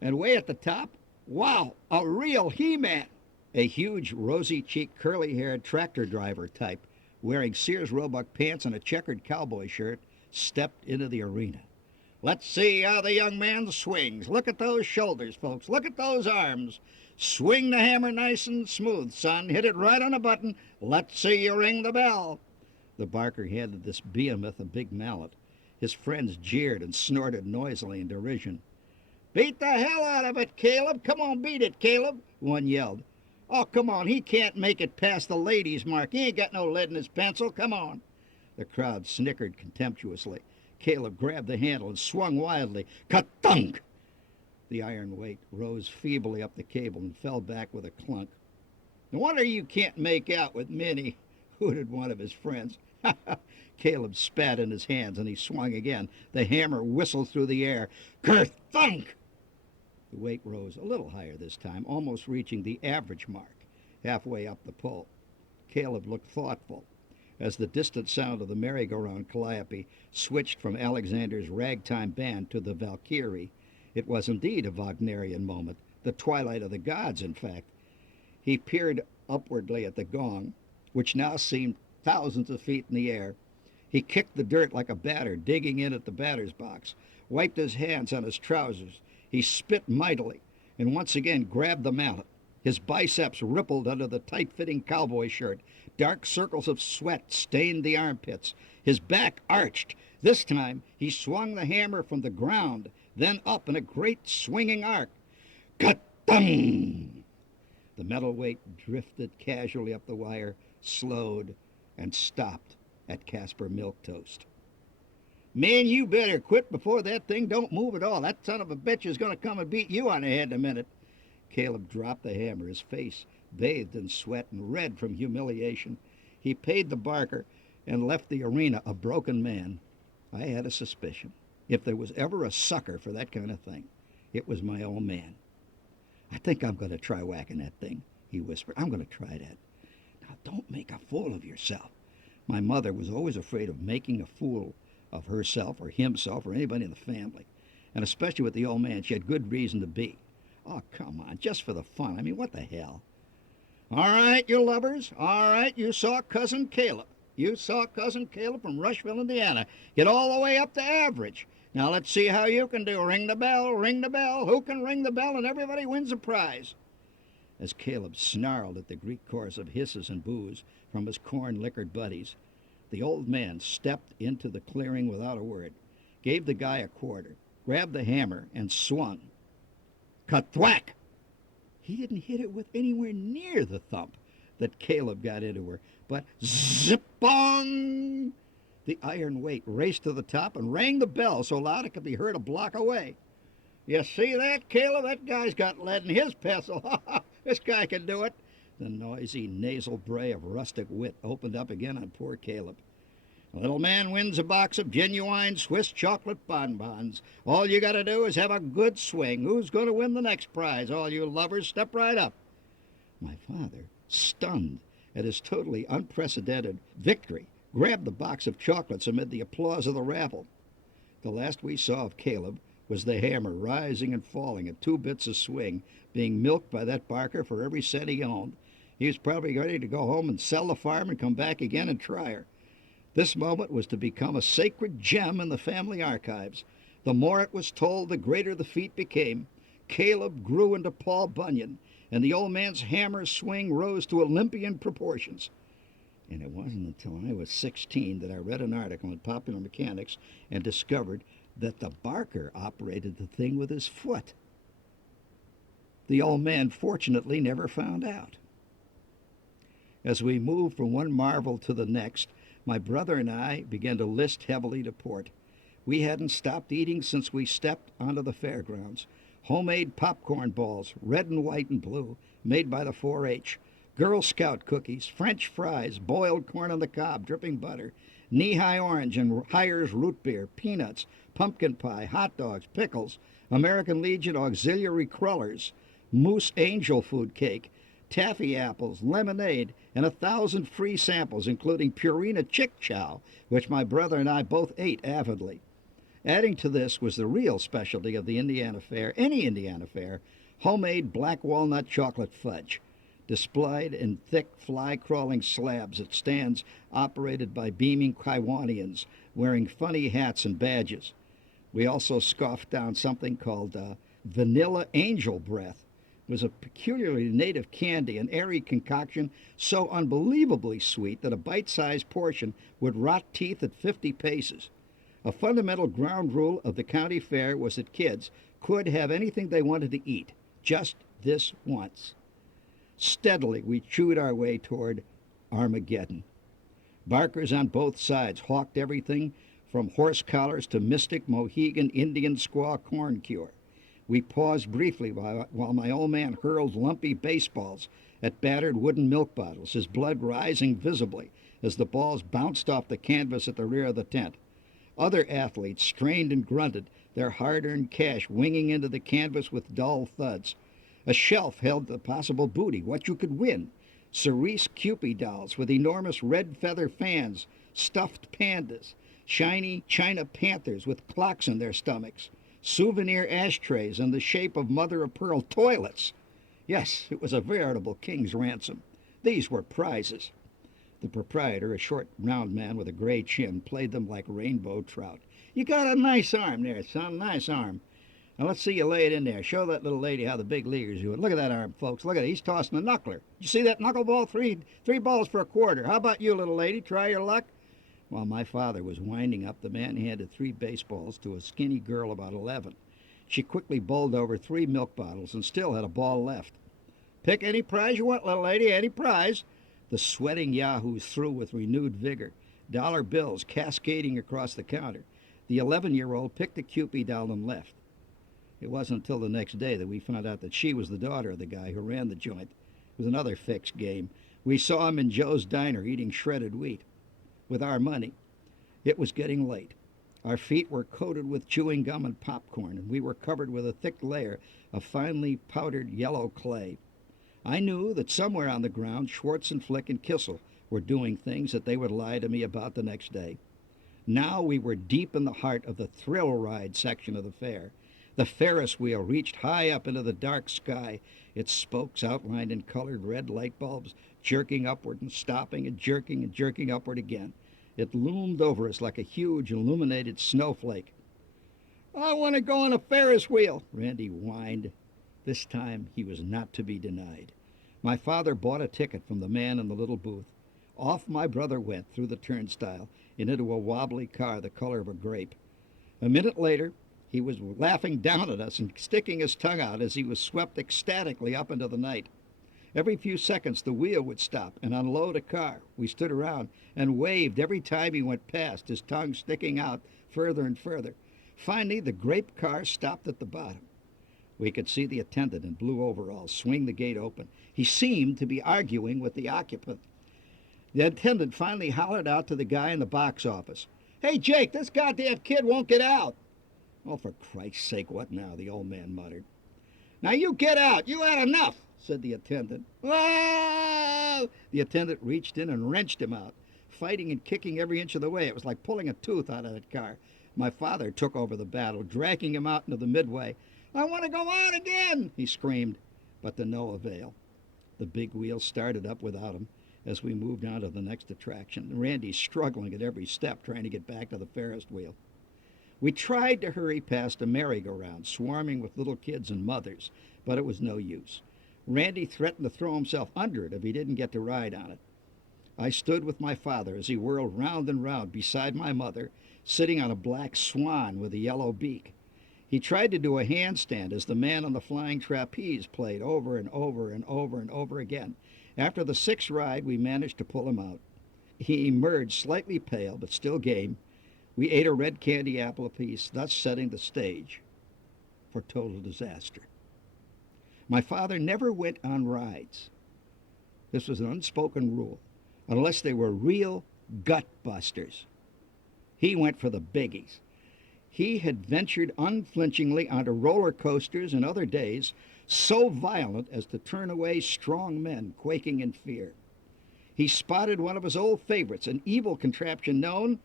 And way at the top, wow, a real He-Man. A huge, rosy-cheeked, curly-haired tractor driver type, wearing Sears Roebuck pants and a checkered cowboy shirt, stepped into the arena. Let's see how the young man swings. Look at those shoulders, folks. Look at those arms. Swing the hammer nice and smooth, son. Hit it right on the button. Let's see you ring the bell. The barker handed this behemoth a big mallet. His friends jeered and snorted noisily in derision. Beat the hell out of it, Caleb. Come on, beat it, Caleb, one yelled. Oh, come on, he can't make it past the ladies' mark. He ain't got no lead in his pencil. Come on. The crowd snickered contemptuously. Caleb grabbed the handle and swung wildly. Ka-thunk! The iron weight rose feebly up the cable and fell back with a clunk. No wonder you can't make out with Minnie, hooted one of his friends. Caleb spat in his hands and he swung again. The hammer whistled through the air. Ker-thunk! The weight rose a little higher this time, almost reaching the average mark, halfway up the pole. Caleb looked thoughtful as the distant sound of the merry-go-round calliope switched from Alexander's ragtime band to the Valkyrie. It was indeed a Wagnerian moment, the twilight of the gods, in fact. He peered upwardly at the gong, which now seemed thousands of feet in the air. He kicked the dirt like a batter, digging in at the batter's box, wiped his hands on his trousers. He spit mightily and once again grabbed the mallet. His biceps rippled under the tight-fitting cowboy shirt. Dark circles of sweat stained the armpits. His back arched. This time he swung the hammer from the ground, then up in a great swinging arc. Ka-thung! The metal weight drifted casually up the wire, slowed, and stopped at Casper Milquetoast. Man, you better quit before that thing don't move at all. That son of a bitch is going to come and beat you on the head in a minute. Caleb dropped the hammer, his face bathed in sweat and red from humiliation. He paid the barker and left the arena a broken man. I had a suspicion. If there was ever a sucker for that kind of thing, it was my old man. I think I'm going to try whacking that thing, he whispered. I'm going to try that. Now, don't make a fool of yourself. My mother was always afraid of making a fool of herself or himself or anybody in the family, and especially with the old man. She had good reason to be. Oh, come on, just for the fun. I mean, what the hell? All right, you lovers. All right, you saw Cousin Caleb. You saw Cousin Caleb from Rushville, Indiana. Get all the way up to average. Now let's see how you can do. Ring the bell, ring the bell. Who can ring the bell and everybody wins a prize? As Caleb snarled at the Greek chorus of hisses and boos from his corn-liquored buddies, the old man stepped into the clearing without a word, gave the guy a quarter, grabbed the hammer, and swung. Ka-thwack! He didn't hit it with anywhere near the thump that Caleb got into her, but zip-bong! The iron weight raced to the top and rang the bell so loud it could be heard a block away. You see that, Caleb? That guy's got lead in his pestle. This guy can do it. The noisy nasal bray of rustic wit opened up again on poor Caleb. The little man wins a box of genuine Swiss chocolate bonbons. All you got to do is have a good swing. Who's going to win the next prize? All you lovers, step right up. My father, stunned at his totally unprecedented victory, grabbed the box of chocolates amid the applause of the rabble. The last we saw of Caleb was the hammer rising and falling at 2 bits a swing, being milked by that barker for every cent he owned. He was probably ready to go home and sell the farm and come back again and try her. This moment was to become a sacred gem in the family archives. The more it was told, the greater the feat became. Caleb grew into Paul Bunyan, and the old man's hammer swing rose to Olympian proportions. And it wasn't until I was 16 that I read an article in Popular Mechanics and discovered that the barker operated the thing with his foot. The old man fortunately never found out. As we moved from one marvel to the next, my brother and I began to list heavily to port. We hadn't stopped eating since we stepped onto the fairgrounds. Homemade popcorn balls, red and white and blue, made by the 4-H. Girl Scout cookies, French fries, boiled corn on the cob, dripping butter, knee-high orange and Hires root beer, peanuts, pumpkin pie, hot dogs, pickles, American Legion auxiliary crullers, Moose Angel food cake, taffy apples, lemonade, and 1,000 free samples, including Purina Chick Chow, which my brother and I both ate avidly. Adding to this was the real specialty of the Indiana Fair, any Indiana Fair, homemade black walnut chocolate fudge, displayed in thick fly-crawling slabs at stands operated by beaming Kiwanians wearing funny hats and badges. We also scoffed down something called Vanilla Angel Breath. It was a peculiarly native candy, an airy concoction so unbelievably sweet that a bite-sized portion would rot teeth at 50 paces. A fundamental ground rule of the county fair was that kids could have anything they wanted to eat, just this once. Steadily, we chewed our way toward Armageddon. Barkers on both sides hawked everything from horse collars to mystic Mohegan Indian squaw corn cure. We paused briefly while my old man hurled lumpy baseballs at battered wooden milk bottles, his blood rising visibly as the balls bounced off the canvas at the rear of the tent. Other athletes strained and grunted, their hard-earned cash winging into the canvas with dull thuds. A shelf held the possible booty, what you could win. Cerise Kewpie dolls with enormous red feather fans, stuffed pandas, shiny china panthers with clocks in their stomachs, souvenir ashtrays in the shape of mother-of-pearl toilets. Yes, it was a veritable king's ransom. These were prizes. The proprietor, a short, round man with a gray chin, played them like rainbow trout. You got a nice arm there, son, nice arm. Now let's see you lay it in there. Show that little lady how the big leaguers do it. Look at that arm, folks. Look at it. He's tossing a knuckler. You see that knuckleball? Three balls for a quarter. How about you, little lady? Try your luck? While my father was winding up, the man handed 3 baseballs to a skinny girl about 11. She quickly bowled over 3 milk bottles and still had a ball left. Pick any prize you want, little lady, any prize. The sweating yahoos threw with renewed vigor, dollar bills cascading across the counter. The 11-year-old picked a Kewpie doll and left. It wasn't until the next day that we found out that she was the daughter of the guy who ran the joint. It was another fixed game. We saw him in Joe's Diner eating shredded wheat. With our money. It was getting late. Our feet were coated with chewing gum and popcorn, and we were covered with a thick layer of finely powdered yellow clay. I knew that somewhere on the ground Schwartz and Flick and Kissel were doing things that they would lie to me about the next day. Now we were deep in the heart of the thrill ride section of the fair. The Ferris wheel reached high up into the dark sky, its spokes outlined in colored red light bulbs, jerking upward and stopping and jerking upward again. It loomed over us like a huge illuminated snowflake. I want to go on a Ferris wheel, Randy whined. This time he was not to be denied. My father bought a ticket from the man in the little booth. Off my brother went through the turnstile and into a wobbly car the color of a grape. A minute later, he was laughing down at us and sticking his tongue out as he was swept ecstatically up into the night. Every few seconds, the wheel would stop and unload a car. We stood around and waved every time he went past, his tongue sticking out further and further. Finally, the grape car stopped at the bottom. We could see the attendant in blue overalls swing the gate open. He seemed to be arguing with the occupant. The attendant finally hollered out to the guy in the box office, "Hey, Jake, this goddamn kid won't get out." "Oh, for Christ's sake, what now?" the old man muttered. "Now you get out. You had enough," said the attendant. "Whoa!" The attendant reached in and wrenched him out, fighting and kicking every inch of the way. It was like pulling a tooth out of that car. My father took over the battle, dragging him out into the midway. "I want to go out again," he screamed, but to no avail. The big wheel started up without him as we moved on to the next attraction, Randy struggling at every step trying to get back to the Ferris wheel. We tried to hurry past a merry-go-round swarming with little kids and mothers, but it was no use. Randy threatened to throw himself under it if he didn't get to ride on it. I stood with my father as he whirled round and round beside my mother, sitting on a black swan with a yellow beak. He tried to do a handstand as the man on the flying trapeze played over and over and over and over again. After the 6th ride, we managed to pull him out. He emerged slightly pale, but still game. We ate a red candy apple apiece, thus setting the stage for total disaster. My father never went on rides. This was an unspoken rule, unless they were real gut busters. He went for the biggies. He had ventured unflinchingly onto roller coasters in other days, so violent as to turn away strong men quaking in fear. He spotted one of his old favorites, an evil contraption known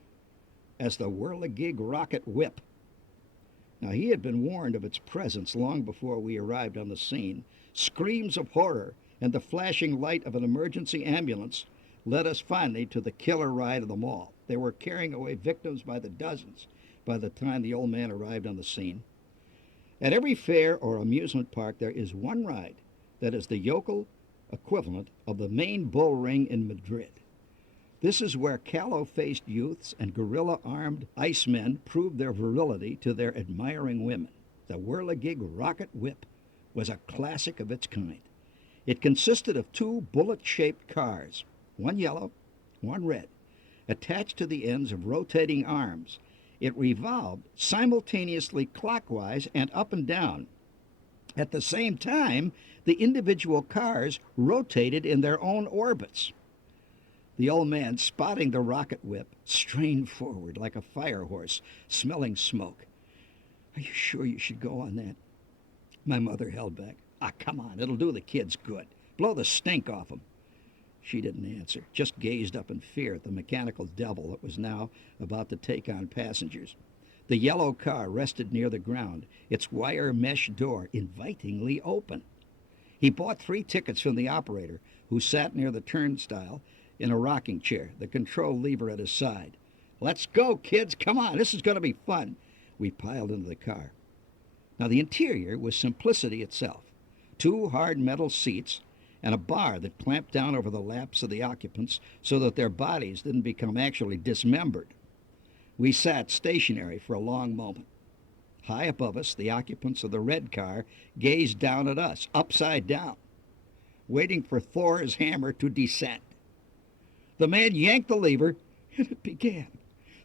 as the Whirligig Rocket Whip. Now, he had been warned of its presence long before we arrived on the scene. Screams of horror and the flashing light of an emergency ambulance led us finally to the killer ride of them all. They were carrying away victims by the dozens by the time the old man arrived on the scene. At every fair or amusement park, there is one ride that is the yokel equivalent of the main bull ring in Madrid. This is where callow-faced youths and gorilla-armed icemen prove their virility to their admiring women. The Whirligig Rocket Whip was a classic of its kind. It consisted of 2 bullet-shaped cars, one yellow, one red. attached to the ends of rotating arms. It revolved simultaneously clockwise and up and down. At the same time, the individual cars rotated in their own orbits. The old man, spotting the rocket whip, strained forward like a fire horse, smelling smoke. "Are you sure you should go on that?" My mother held back. "Ah, come on, it'll do the kids good. Blow the stink off them." She didn't answer, just gazed up in fear at the mechanical devil that was now about to take on passengers. The yellow car rested near the ground, its wire mesh door invitingly open. He bought 3 tickets from the operator, who sat near the turnstile in a rocking chair, the control lever at his side. "Let's go, kids. Come on. This is going to be fun." We piled into the car. Now, the interior was simplicity itself. 2 hard metal seats and a bar that clamped down over the laps of the occupants so that their bodies didn't become actually dismembered. We sat stationary for a long moment. High above us, the occupants of the red car gazed down at us, upside down, waiting for Thor's hammer to descend. The man yanked the lever, and it began.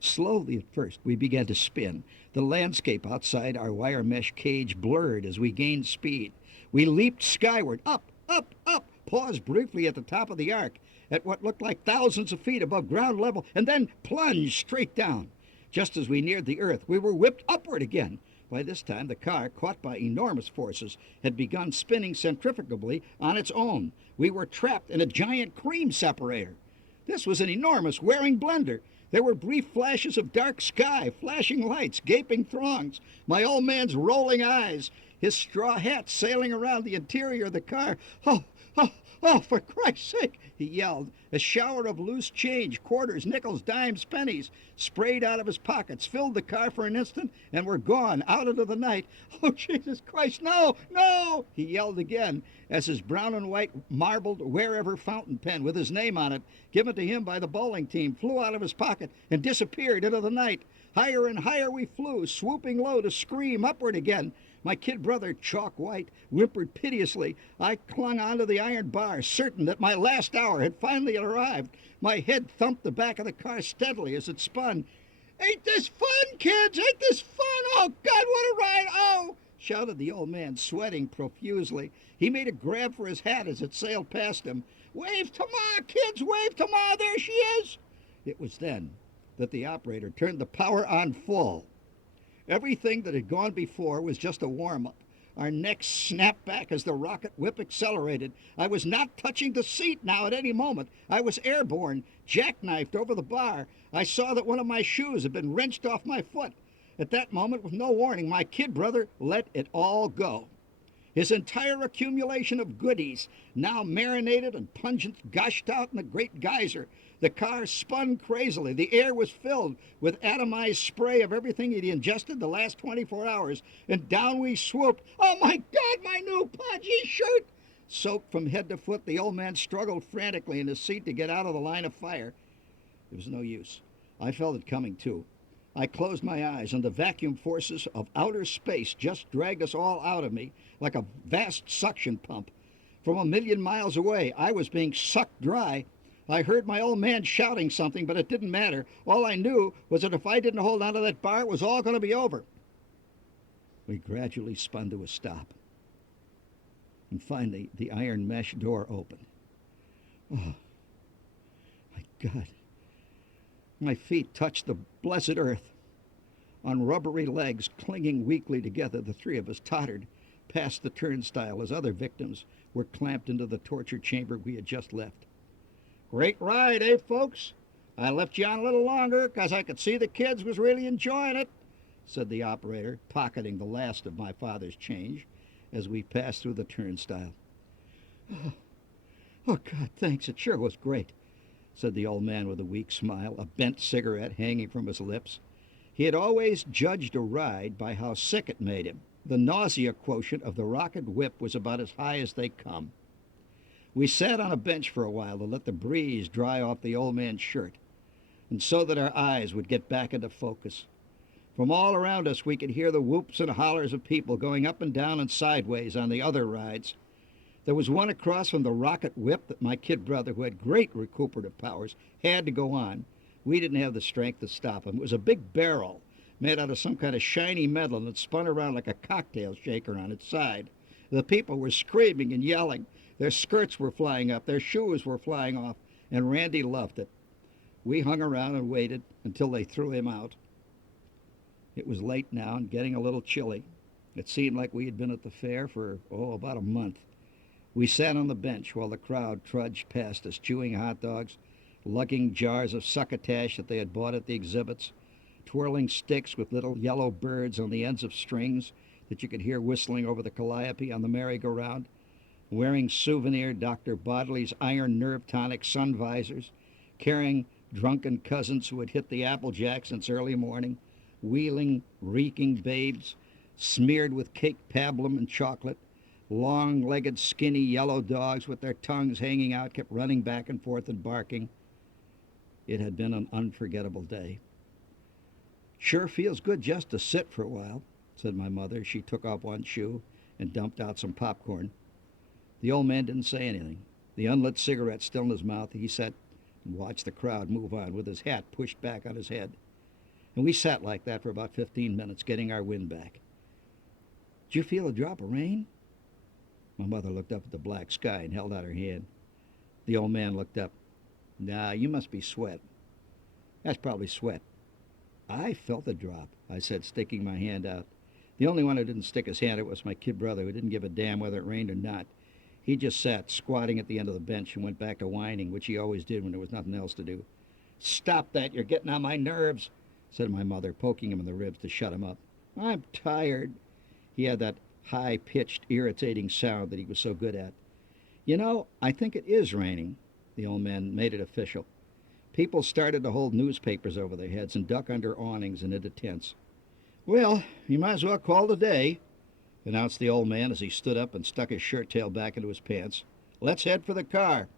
Slowly at first, we began to spin. The landscape outside our wire mesh cage blurred as we gained speed. We leaped skyward, up, up, up, paused briefly at the top of the arc, at what looked like thousands of feet above ground level, and then plunged straight down. Just as we neared the earth, we were whipped upward again. By this time, the car, caught by enormous forces, had begun spinning centrifugally on its own. We were trapped in a giant cream separator. This was an enormous wearing blender. There were brief flashes of dark sky, flashing lights, gaping throngs, my old man's rolling eyes, his straw hat sailing around the interior of the car. "Oh, oh, oh, for Christ's sake," he yelled. A shower of loose change, quarters, nickels, dimes, pennies, sprayed out of his pockets, filled the car for an instant, and were gone out into the night. "Oh, Jesus Christ, no, no," he yelled again, as his brown and white marbled wherever fountain pen with his name on it, given to him by the bowling team, flew out of his pocket and disappeared into the night. Higher and higher we flew, swooping low to scream upward again. My kid brother, chalk white, whimpered piteously. I clung onto the iron bar, certain that my last hour had finally arrived. My head thumped the back of the car steadily as it spun. "Ain't this fun, kids? Ain't this fun? Oh, God, what a ride! Oh!" shouted the old man, sweating profusely. He made a grab for his hat as it sailed past him. "Wave to Ma, kids! Wave to Ma! There she is!" It was then that the operator turned the power on full. Everything that had gone before was just a warm-up. Our necks snapped back as the rocket whip accelerated. I was not touching the seat now at any moment. I was airborne, jackknifed over the bar. I saw that one of my shoes had been wrenched off my foot. At that moment, with no warning, my kid brother let it all go. His entire accumulation of goodies, now marinated and pungent, gushed out in a great geyser. The car spun crazily. The air was filled with atomized spray of everything he'd ingested the last 24 hours. And down we swooped. "Oh, my God, my new podgy shirt!" Soaked from head to foot, the old man struggled frantically in his seat to get out of the line of fire. It was no use. I felt it coming, too. I closed my eyes, and the vacuum forces of outer space just dragged us all out of me like a vast suction pump. From a million miles away, I was being sucked dry. I heard my old man shouting something, but it didn't matter. All I knew was that if I didn't hold onto that bar, it was all going to be over. We gradually spun to a stop. And finally, the iron mesh door opened. Oh, my God. My feet touched the blessed earth. On rubbery legs, clinging weakly together, the 3 of us tottered past the turnstile as other victims were clamped into the torture chamber we had just left. "Great ride, eh, folks? I left you on a little longer 'cause I could see the kids was really enjoying it," said the operator, pocketing the last of my father's change as we passed through the turnstile. Oh, God, thanks. It sure was great," said the old man with a weak smile, a bent cigarette hanging from his lips. He had always judged a ride by how sick it made him. The nausea quotient of the rocket whip was about as high as they come. We sat on a bench for a while to let the breeze dry off the old man's shirt, and so that our eyes would get back into focus. From all around us we could hear the whoops and hollers of people going up and down and sideways on the other rides. There was one across from the rocket whip that my kid brother, who had great recuperative powers, had to go on. We didn't have the strength to stop him. It was a big barrel made out of some kind of shiny metal and it spun around like a cocktail shaker on its side. The people were screaming and yelling. Their skirts were flying up, their shoes were flying off, and Randy loved it. We hung around and waited until they threw him out. It was late now and getting a little chilly. It seemed like we had been at the fair for, about a month. We sat on the bench while the crowd trudged past us, chewing hot dogs, lugging jars of succotash that they had bought at the exhibits, twirling sticks with little yellow birds on the ends of strings that you could hear whistling over the calliope on the merry-go-round, wearing souvenir Dr. Bodley's iron nerve tonic sun visors, carrying drunken cousins who had hit the Applejack since early morning, wheeling, reeking babes, smeared with cake pablum and chocolate, long-legged, skinny yellow dogs with their tongues hanging out kept running back and forth and barking. It had been an unforgettable day. "Sure feels good just to sit for a while," said my mother. She took off one shoe and dumped out some popcorn. The old man didn't say anything. The unlit cigarette still in his mouth, he sat and watched the crowd move on with his hat pushed back on his head. And we sat like that for about 15 minutes, getting our wind back. "Did you feel a drop of rain?" My mother looked up at the black sky and held out her hand. The old man looked up. "Nah, you must be sweat." "That's probably sweat." "I felt a drop," I said, sticking my hand out. The only one who didn't stick his hand out was my kid brother, who didn't give a damn whether it rained or not. He just sat squatting at the end of the bench and went back to whining, which he always did when there was nothing else to do. "Stop that, you're getting on my nerves," said my mother, poking him in the ribs to shut him up. "I'm tired." He had that high-pitched, irritating sound that he was so good at. "You know, I think it is raining." The old man made it official. People started to hold newspapers over their heads and duck under awnings and into tents. "Well, you might as well call it a day," announced the old man as he stood up and stuck his shirt tail back into his pants. "Let's head for the car."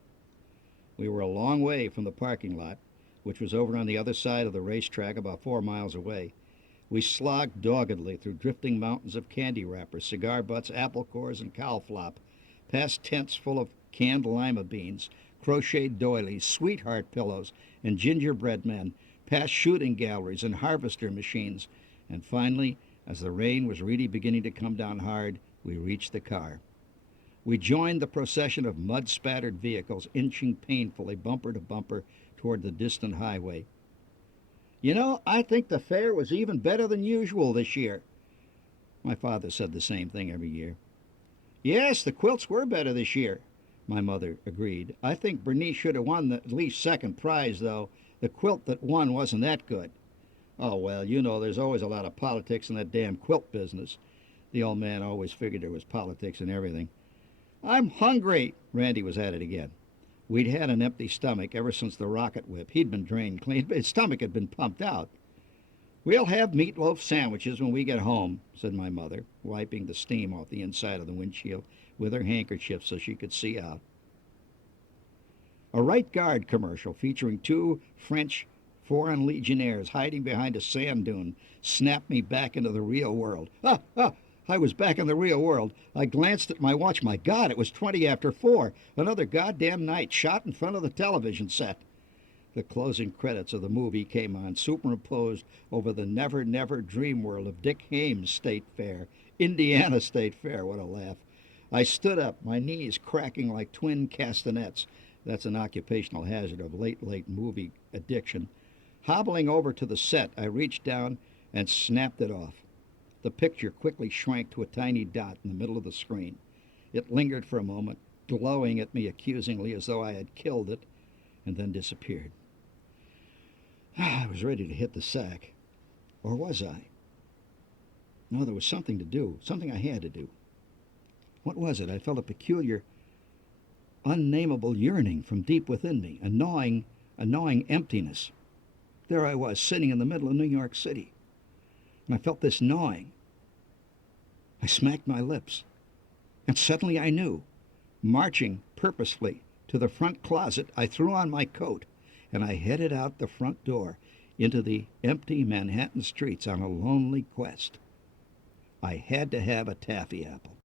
We were a long way from the parking lot, which was over on the other side of the racetrack about 4 miles away. We slogged doggedly through drifting mountains of candy wrappers, cigar butts, apple cores, and cow flop, past tents full of canned lima beans, crocheted doilies, sweetheart pillows, and gingerbread men, past shooting galleries and harvester machines, and finally, as the rain was really beginning to come down hard, we reached the car. We joined the procession of mud-spattered vehicles, inching painfully, bumper to bumper, toward the distant highway. "You know, I think the fair was even better than usual this year." My father said the same thing every year. "Yes, the quilts were better this year," my mother agreed. "I think Bernice should have won at least second prize, though. The quilt that won wasn't that good." "Oh, well, you know, there's always a lot of politics in that damn quilt business." The old man always figured there was politics in everything. "I'm hungry." Randy was at it again. We'd had an empty stomach ever since the rocket whip. He'd been drained clean, but his stomach had been pumped out. "We'll have meatloaf sandwiches when we get home," said my mother, wiping the steam off the inside of the windshield with her handkerchief so she could see out. A Right Guard commercial featuring 2 French foreign legionnaires hiding behind a sand dune snapped me back into the real world. I was back in the real world. I glanced at my watch. My God, it was 20 after 4. Another goddamn night shot in front of the television set. The closing credits of the movie came on, superimposed over the never, never dream world of Dick Haymes State Fair. Indiana State Fair, what a laugh. I stood up, my knees cracking like twin castanets. That's an occupational hazard of late movie addiction. Hobbling over to the set, I reached down and snapped it off. The picture quickly shrank to a tiny dot in the middle of the screen. It lingered for a moment, glowing at me accusingly as though I had killed it, and then disappeared. I was ready to hit the sack. Or was I? No, there was something to do, something I had to do. What was it? I felt a peculiar, unnameable yearning from deep within me, a gnawing emptiness. There I was, sitting in the middle of New York City, and I felt this gnawing. I smacked my lips, and suddenly I knew. Marching purposefully to the front closet, I threw on my coat, and I headed out the front door into the empty Manhattan streets on a lonely quest. I had to have a taffy apple.